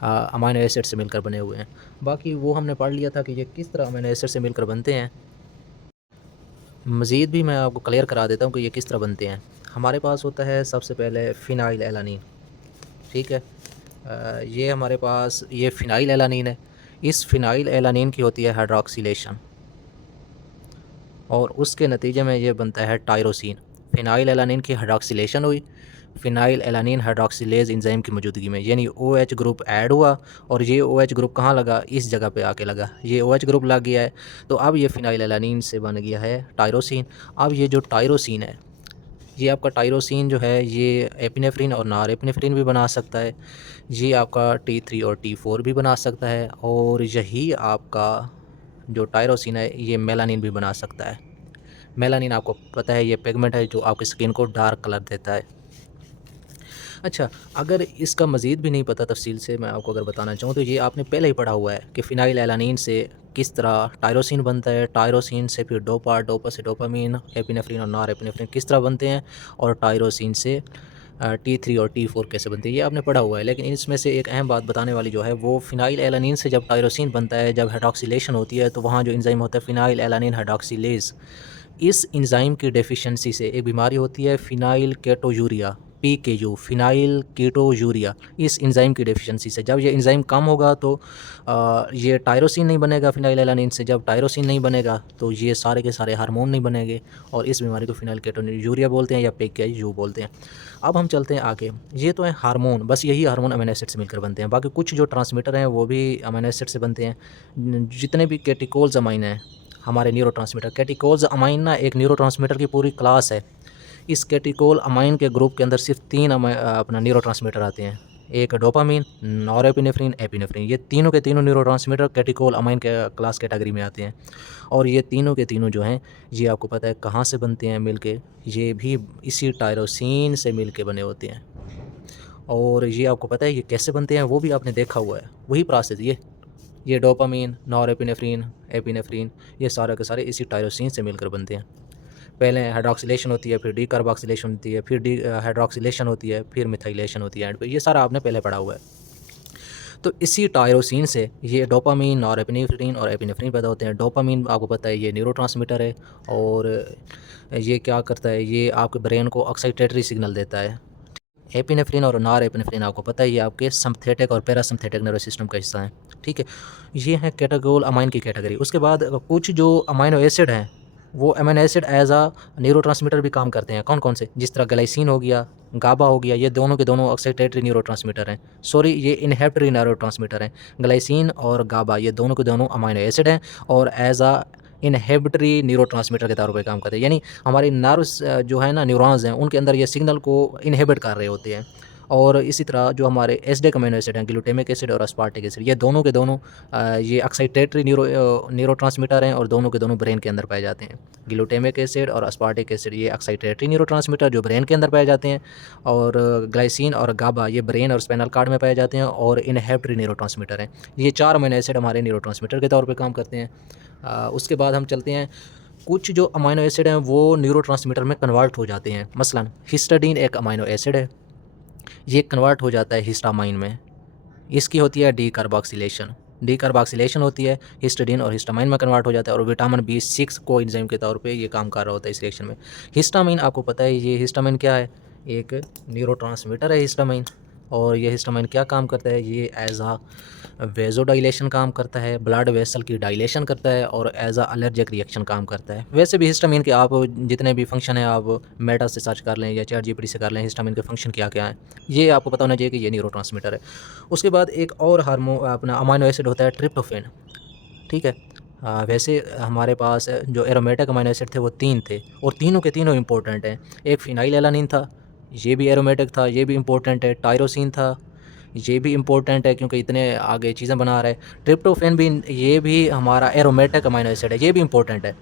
अमीनो एसिड से मिलकर बने हुए हैं। बाकी वो हमने पढ़ लिया था कि ये किस तरह अमीनो एसिड से मिलकर बनते हैं। मज़ीद भी मैं आपको क्लियर करा देता हूँ कि ये किस तरह बनते हैं। हमारे पास होता है सबसे पहले फ़िनाइल एलानीन। ठीक है, ये हमारे पास ये फ़िनाइल एलानीन है। इस फ़िनाइल एलानीन की होती है हाइड्रॉक्सिलेशन। और उसके नतीजे में ये बनता है टायरोसिन। फिनाइल एलानिन की हाइड्रॉक्सिलेशन हुई फिनाइल एलानिन हाइड्रॉक्सिलेज एंजाइम की मौजूदगी में, यानी OH ग्रुप ऐड हुआ और ये OH ग्रुप कहाँ लगा, इस जगह पे आके लगा, ये OH ग्रुप लग गया है। तो अब ये फिनाइल एलानिन से बन गया है टायरोसिन। अब ये जो टायरोसिन है, ये आपका टायरोसिन जो है ये एपिनेफ्रिन और नॉर एपिनेफ्रिन भी बना सकता है, ये आपका T3 और T4 भी बना सकता है, और यही आपका जो टायरोसिन है ये मेलानिन भी बना सकता है। मेलानिन आपको पता है ये पिगमेंट है जो आपकी स्किन को डार्क कलर देता है। अच्छा, अगर इसका मज़ीद भी नहीं पता तफ़सील से मैं आपको अगर बताना चाहूँ तो ये आपने पहले ही पढ़ा हुआ है कि फ़िनाइल एलानिन से किस तरह टायरोसिन बनता है, टायरोसिन से फिर डोपा, डोपा से डोपामीन, एपिनेफ्रिन और नॉर एपिनेफ्रिन किस तरह बनते हैं, और टायरोसिन से T3 और T4 कैसे बनती है, ये आपने पढ़ा हुआ है। लेकिन इसमें से एक अहम बात बताने वाली जो है वो फ़िनाइल एलानिन से जब टायरोसिन बनता है, जब हाइड्रॉक्सिलेशन होती है तो वहाँ जो एंजाइम होता है फ़िनाइल एलानिन हाइड्रॉक्सिलेज़, इस एंजाइम की डेफिशिएंसी से एक बीमारी होती है फ़िनाइल केटोयूरिया, PKU, फ़िनाइल कीटोयूरिया। इस एंजाइम की डेफिशिएंसी से जब ये एंजाइम कम होगा तो ये टायरोसिन नहीं बनेगा फ़िनाइल एलानिन से, जब टायरोसिन नहीं बनेगा तो ये सारे के सारे हार्मोन नहीं बनेंगे, और इस बीमारी को फ़िनाइल केटोयूरिया बोलते हैं या PKU बोलते हैं। अब हम चलते हैं आगे। ये तो है हार्मोन, बस यही हार्मोन अमीनो एसिड से मिलकर बनते हैं। बाकी कुछ जो ट्रांसमीटर हैं वो भी अमीनो एसिड से बनते हैं। जितने भी कैटेकोल्स अमाइन हैं हमारे न्यूरोट्रांसमीटर, कैटेकोल्स अमाइन ना एक न्यूरोट्रांसमीटर की पूरी क्लास है। इस कैटेकोल अमाइन के ग्रुप के अंदर सिर्फ 3 अपना न्यूरोट्रांसमीटर आते हैं, एक डोपामीन, नॉरएपिनेफ्रिन, एपिनेफ्रिन। ये तीनों के तीनों न्यूरोट्रांसमीटर कैटेकोल अमाइन के क्लास कैटेगरी में आते हैं, और ये तीनों के तीनों जो हैं ये आपको पता है कहाँ से बनते हैं मिलके, ये भी इसी टायरोसिन से मिलके बने होते हैं। और ये आपको पता है ये कैसे बनते हैं वो भी आपने देखा हुआ है, वही प्रोसेस ये डोपामीन, नॉरएपिनेफ्रिन, एपिनेफ्रिन, ये सारे के सारे इसी टायरोसिन से मिलकर बनते हैं। पहले हाइड्रॉक्सिलेशन होती है, फिर डीकार्बोक्सिलेशन होती है, फिर हाइड्रॉक्सिलेशन होती है, फिर मिथाइलेशन होती है एंड पे, ये सारा आपने पहले पढ़ा हुआ है। तो इसी टायरोसिन से ये डोपामीन, नॉरएपिनेफ्रिन और एपिनेफ्रिन पैदा होते हैं। डोपामीन आपको पता है ये न्यूरोट्रांसमीटर है, और ये क्या करता है, ये आपके ब्रेन को एक्साइटेटरी सिग्नल देता है। एपिनेफ्रिन और नॉर एपिनेफ्रिन आपको पता है ये आपके सिम्पथेटिक और पैरासिम्पथेटिक नर्वस सिस्टम का हिस्सा है, ठीक है। ये है कैटेकोल अमाइन की कैटेगरी। उसके बाद कुछ जो अमाइनो एसिड हैं वो अमीनो एसिड एज आ न्यूरोट्रांसमीटर भी काम करते हैं। कौन कौन से, जिस तरह ग्लाइसिन हो गया, गाबा हो गया, ये दोनों के दोनों एक्साइटेटरी न्यूरोट्रांसमीटर हैं, सॉरी ये इनहिबिटरी न्यूरोट्रांसमीटर हैं। ग्लाइसिन और गाबा ये दोनों के दोनों अमाइनो एसिड हैं और एज आ इनहिबिटरी न्यूरोट्रांसमीटर के तौर पे काम करते हैं, यानी हमारे नर्व्स जो है ना, न्यूरॉन्स हैं, उनके अंदर ये सिग्नल को इनहिबिट कर रहे होते हैं। और इसी तरह जो हमारे एसिडिक अमीनो एसिड हैं, ग्लूटामिक एसिड और अस्पार्टिक एसिड, ये दोनों के दोनों ये एक्साइटेटरी न्यूरोट्रांसमीटर हैं और दोनों के दोनों ब्रेन के अंदर पाए जाते हैं। ग्लूटामिक एसिड और अस्पार्टिक एसिड ये एक्साइटेटरी न्यूरोट्रांसमीटर जो ब्रेन के अंदर पाए जाते हैं, और ग्लाइसिन और गाबा ये ब्रेन और स्पाइनल कार्ड में पाए जाते हैं और इनहिबिटरी न्यूरोट्रांसमीटर हैं। ये 4 अमीनो एसिड हमारे न्यूरोट्रांसमीटर के तौर पे काम करते हैं। उसके बाद हम चलते हैं, कुछ जो अमीनो एसिड हैं वो न्यूरोट्रांसमीटर में कन्वर्ट हो जाते हैं। मसलन हिस्टाडीन एक अमीनो एसिड है, ये कन्वर्ट हो जाता है हिस्टामाइन में, इसकी होती है डीकार्बोक्सिलेशन। डीकार्बोक्सिलेशन होती है, हिस्टाडीन और हिस्टामाइन में कन्वर्ट हो जाता है, और विटामिन B6 को एंजाइम के तौर पे ये काम कर रहा होता है इस रिएक्शन में। हिस्टामाइन आपको पता है ये हिस्टामाइन क्या है, एक न्यूरोट्रांसमीटर है हिस्टामाइन, और ये हिस्टामाइन क्या काम करता है, ये एज आ वेजोडाइलेशन काम करता है, ब्लड वेसल की डाइलेशन करता है, और एज आ एलर्जिक रिएक्शन काम करता है। वैसे भी हिस्टामिन के आप जितने भी फंक्शन हैं आप मेटा से सर्च कर लें या ChatGPT से कर लें, हिस्टामिन के फंक्शन क्या क्या हैं, ये आपको पता होना चाहिए कि ये न्यूरोट्रांसमीटर है। उसके बाद एक और अपना अमाइनो एसिड होता है ट्रिप्टोफैन, ठीक है। वैसे हमारे पास जो एरोमेटिक अमाइनो एसिड थे वो 3 थे, और तीनों के तीनों इंपॉर्टेंट हैं। एक फिनाइल एलानिन था, ये भी एरोमेटिक था, ये भी इंपॉर्टेंट है। टायरोसिन था, ये भी इंपॉर्टेंट है क्योंकि इतने आगे चीज़ें बना रहा है। ट्रिप्टोफैन भी, ये भी हमारा एरोमेटिक अमाइनो एसिड है, ये भी इंपॉर्टेंट है।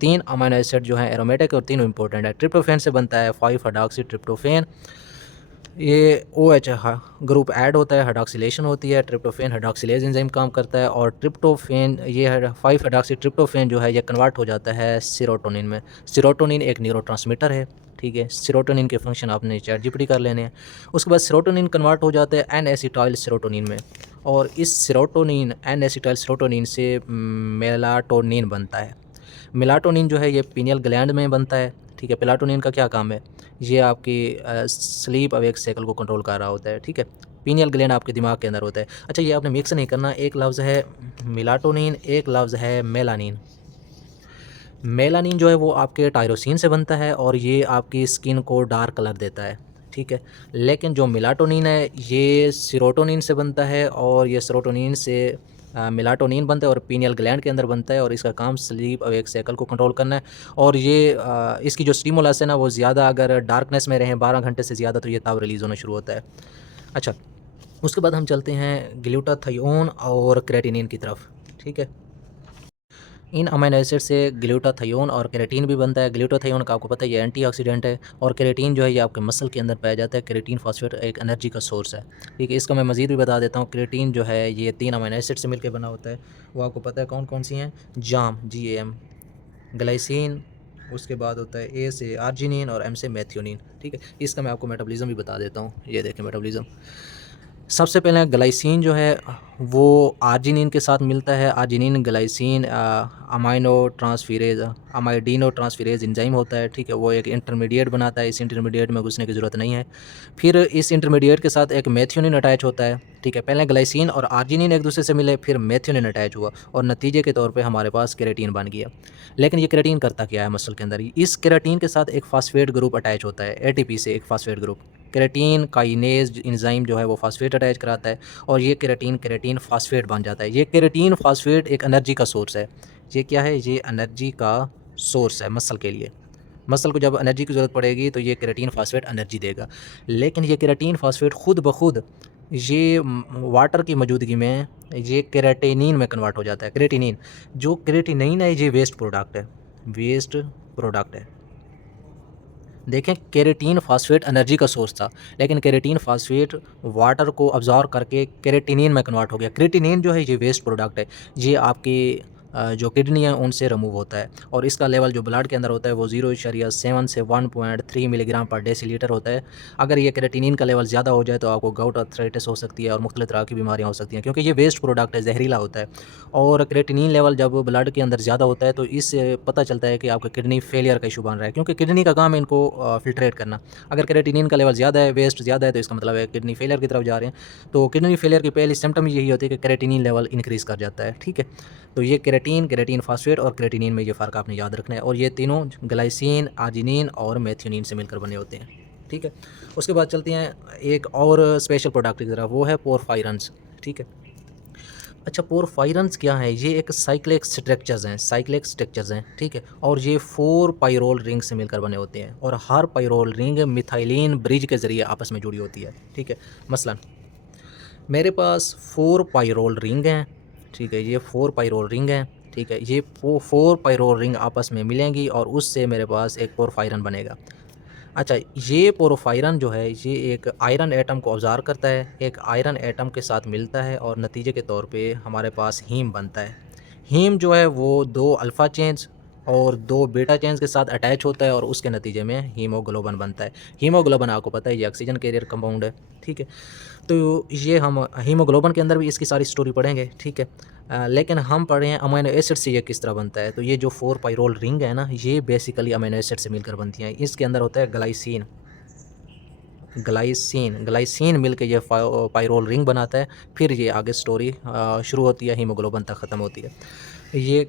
3 अमाइनो एसिड जो हैं एरोमेटिक और तीनों इंपॉर्टेंट है। ट्रिप्टोफैन से बनता है 5 हाइड्रॉक्सी ट्रिप्टोफैन, ये OH ग्रुप ऐड होता है, हाइड्रॉक्सिलेशन होती है, ट्रिप्टोफैन हाइड्रॉक्सिलेज एंजाइम काम करता है, और ट्रिप्टोफैन ये 5 हाइड्रॉक्सी ट्रिप्टोफैन जो है ये कन्वर्ट हो जाता है सेरोटोनिन में। सेरोटोनिन एक न्यूरोट्रांसमीटर है, ठीक है। सेरोटोनिन के फंक्शन आपने ChatGPT कर लेने हैं। उसके बाद सेरोटोनिन कन्वर्ट हो जाता है एन एसिटाइल सेरोटोनिन में, और इस सेरोटोनिन एन एसिटाइल सेरोटोनिन से मेलाटोनिन बनता है। मेलाटोनिन जो है ये पीनियल ग्लैंड में बनता है, ठीक है। मेलाटोनिन का क्या काम है, ये आपकी स्लीप अवेक साइकिल को कंट्रोल कर रहा होता है, ठीक है। पीनियल ग्लैंड आपके दिमाग के अंदर होता है। अच्छा, ये आपने मिक्स नहीं करना, एक लफ्ज़ है मेलाटोनिन, एक लफ्ज़ है मेलानिन। मेलानिन जो है वो आपके टायरोसिन से बनता है और ये आपकी स्किन को डार्क कलर देता है, ठीक है। लेकिन जो मेलाटोनिन है ये सेरोटोनिन से बनता है और ये सेरोटोनिन से मेलाटोनिन बनता है और पीनियल ग्लैंड के अंदर बनता है और इसका काम स्लीप और एक साइकिल को कंट्रोल करना है। और ये इसकी जो स्टिमुलस है ना वो ज़्यादा अगर डार्कनेस में रहें 12 घंटे से ज़्यादा तो ये तब रिलीज़ होना शुरू होता है। अच्छा, उसके बाद हम चलते हैं ग्लूटाथियोन और क्रेटिनिन की तरफ, ठीक है। इन अमीनो एसिड से ग्लूटाथियोन और केराटिन भी बनता है। ग्लूटाथियोन का आपको पता है ये एंटीऑक्सीडेंट है और केराटिन जो है ये आपके मसल के अंदर पाया जाता है। केराटिन फॉस्फेट एक एनर्जी का सोर्स है, ठीक है। इसका मैं मज़ीद भी बता देता हूँ। केराटिन जो है ये 3 अमीनो एसिड से मिलकर बना होता है। वो आपको पता है कौन कौन सी हैं? जाम, GAM, ग्लाइसिन, उसके बाद होता है A से आर्जिनिन और M से मेथियोनिन, ठीक है। इसका मैं आपको मेटाबॉलिज्म भी बता देता हूँ। ये देखें मेटाबॉलिज्म। सबसे पहले ग्लाइसिन जो है वो आर्जिनिन के साथ मिलता है। आर्जिनिन ग्लाइसिन अमाइडिनो ट्रांसफेरेज एंजाइम होता है, ठीक है। वो एक इंटरमीडिएट बनाता है। इस इंटरमीडिएट में घुसने की ज़रूरत नहीं है। फिर इस इंटरमीडिएट के साथ एक मेथियोनिन अटैच होता है, ठीक है। पहले ग्लाइसिन और आर्जिनिन एक दूसरे से मिले, फिर मेथियोनिन अटैच हुआ और नतीजे के तौर पे हमारे पास केराटिन बन गया। लेकिन ये केराटिन करता क्या है मसल के अंदर? इस केराटिन के साथ एक फास्फेट ग्रुप अटैच होता है, ATP से एक phosphate group. Keratin kinase enzyme जो है वो फास्फेट अटैच कराता है और ये केराटिन फास्फेट बन जाता है। ये केराटिन फास्फेट एक एनर्जी का सोर्स है। ये क्या है? ये एनर्जी का सोर्स है मसल के लिए। मसल को जब एनर्जी की ज़रूरत पड़ेगी तो ये केराटिन फास्फेट एनर्जी देगा। लेकिन ये केराटिन फास्फेट खुद ब खुद ये वाटर की मौजूदगी में ये केराटिनिन में कन्वर्ट हो जाता है। क्रेटिनिन, जो क्रेटिनिन है ये वेस्ट प्रोडक्ट है, वेस्ट प्रोडक्ट है। देखें, केराटिन फास्फेट एनर्जी का सोर्स था, लेकिन केराटिन फास्फेट वाटर को अब्जॉर्ब करके केराटिनिन में कन्वर्ट हो गया। क्रेटिनिन जो है ये वेस्ट प्रोडक्ट है। ये आपकी जो किडनी है उनसे रिमूव होता है और इसका लेवल जो ब्लड के अंदर होता है वो 0.7 से 1.3 मिलीग्राम पर डेसीलीटर होता है। अगर ये केराटिनिन का लेवल ज़्यादा हो जाए तो आपको गाउट आर्थराइटिस हो सकती है और मुख्तलिफ तरह की बीमारियाँ हो सकती हैं, क्योंकि ये वेस्ट प्रोडक्ट है, जहरीला होता है। और क्रेटिनिन लेवल जब ब्लड के अंदर ज़्यादा होता है तो इससे पता चलता है कि आपका किडनी फेलियर का इशू बन रहा है, क्योंकि किडनी का काम है इनको फिल्ट्रेट करना। अगर क्रेटिनिन का लेवल ज़्यादा है, वेस्ट ज़्यादा है, तो इसका मतलब है किडनी फेलियर की तरफ जा रहे हैं। तो किडनी फेलियर की पहली सिम्टम यही होती है कि क्रेटिनिन लेवल इंक्रीज़ कर जाता है, ठीक है। तो ये केराटिन फास्फेट और क्रेटिनिन में ये फ़र्क आपने याद रखना है। और ये तीनों ग्लाइसिन, आर्जिनिन और मेथियोनिन से मिलकर बने होते हैं, ठीक है। उसके बाद चलते हैं एक और स्पेशल प्रोडक्ट की तरफ, वो है पोरफायरन्स, ठीक है। अच्छा, पोरफायरन्स क्या है? ये एक साइक्लिक स्ट्रक्चर्स हैं, ठीक है। और ये 4 पायरोल रिंग से मिलकर बने होते हैं और हर पायरोल रिंग मिथाइलिन ब्रिज के ज़रिए आपस में जुड़ी होती है, ठीक है। मसलन मेरे पास 4 पायरोल रिंग हैं, ठीक है। ये 4 पायरोल रिंग हैं, ठीक है। ये 4 पायरोल रिंग आपस में मिलेंगी और उससे मेरे पास एक पोरफायरन बनेगा। अच्छा, ये पोरफायरन जो है ये एक आयरन एटम को ऑब्ज़र्व करता है, एक आयरन एटम के साथ मिलता है और नतीजे के तौर पे हमारे पास हीम बनता है। हीम जो है वो 2 अल्फ़ा चेन्स और 2 बीटा चेन्स के साथ अटैच होता है और उसके नतीजे में हीमोग्लोबिन बनता है। हीमोग्लोबिन आपको पता है ये ऑक्सीजन कैरियर कंपाउंड है, ठीक है। तो ये हम हीमोग्लोबिन के अंदर भी इसकी सारी स्टोरी पढ़ेंगे, ठीक है। लेकिन हम पढ़े हैं अमीनो एसिड से ये किस तरह बनता है। तो ये जो 4 पायरोल रिंग है ना, ये बेसिकली अमीनो एसिड से मिलकर बनती हैं। इसके अंदर होता है ग्लाइसिन मिलकर ये पायरोल रिंग बनाता है। फिर ये आगे स्टोरी शुरू होती है, हीमोग्लोबिन तक ख़त्म होती है। ये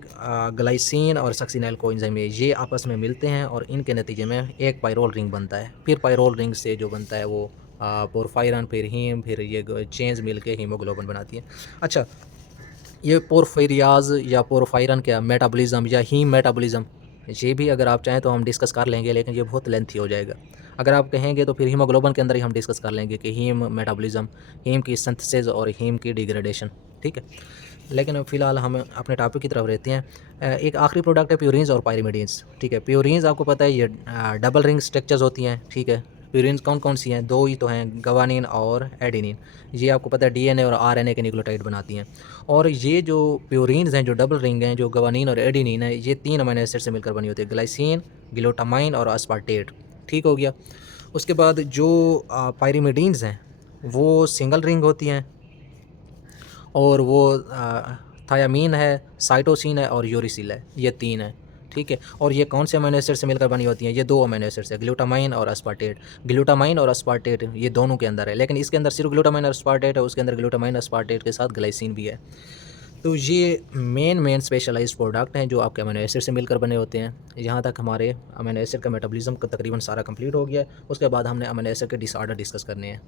ग्लाइसिन और सक्सिनेल कोएंजाइम ये आपस में मिलते हैं और इनके नतीजे में एक पायरोल रिंग बनता है। फिर पायरोल रिंग से जो बनता है वो पोरफायरन, फिर हीम, फिर ये चेन्स मिलके हीमोग्लोबिन बनाती है। अच्छा, ये पोरफायरियाज़ या पोरफायरन क्या मेटाबॉलिज़्म या हीम मेटाबॉलिज़्म, ये भी अगर आप चाहें तो हम डिस्कस कर लेंगे, लेकिन ये बहुत लेंथी हो जाएगा। अगर आप कहेंगे तो फिर हीमोग्लोबिन के अंदर ही हम डिस्कस कर लेंगे कि हीम मेटाबॉलिज़्म, हीम की सिंथेसिस और हीम की डिग्रेडेशन, ठीक है। लेकिन फ़िलहाल हम अपने टॉपिक की तरफ रहते हैं। एक आखिरी प्रोडक्ट है प्यूरिन्स और पायरिमिडीन्स, ठीक है। प्यूरिन्स आपको पता है ये डबल रिंग स्ट्रक्चर्स होती हैं, ठीक है। प्यूरिन्स कौन कौन सी हैं? 2 ही तो हैं, गवानीन और एडेनिन। ये आपको पता है डीएनए और आरएनए के न्यूक्लियोटाइड बनाती हैं। और ये जो प्यूरिन्स हैं, जो डबल रिंग हैं, जो गवानीन और एडेनिन है, ये 3 अमीनो एसिड से मिलकर बनी होती है, ग्लाइसिन, ग्लूटामाइन और अस्पार्टेट, ठीक हो गया। उसके बाद जो पायरिमिडीन्स हैं वो सिंगल रिंग होती हैं और वो थायामीन है, साइटोसिन है और यूरिसिल है, ये 3 हैं, ठीक है। और ये कौन से अमीनो एसिड से मिलकर बनी होती हैं? ये 2 अमीनो एसिड से, ग्लूटामाइन और अस्पार्टेट। ग्लूटामाइन और अस्पार्टेट ये दोनों के अंदर है, लेकिन इसके अंदर सिर्फ ग्लूटामाइन और अस्पार्टेट है, उसके अंदर ग्लूटामाइन अस्पार्टेट के साथ ग्लाइसिन भी है। तो ये मेन स्पेशलाइज़्ड प्रोडक्ट हैं जो आपके अमीनो एसिड से मिलकर बने होते हैं। यहाँ तक हमारे अमीनो एसिड का मेटाबॉलिज़्म का तकरीबन सारा कंप्लीट हो गया है। उसके बाद हमने अमीनो एसिड के डिसऑर्डर डिस्कस करने हैं।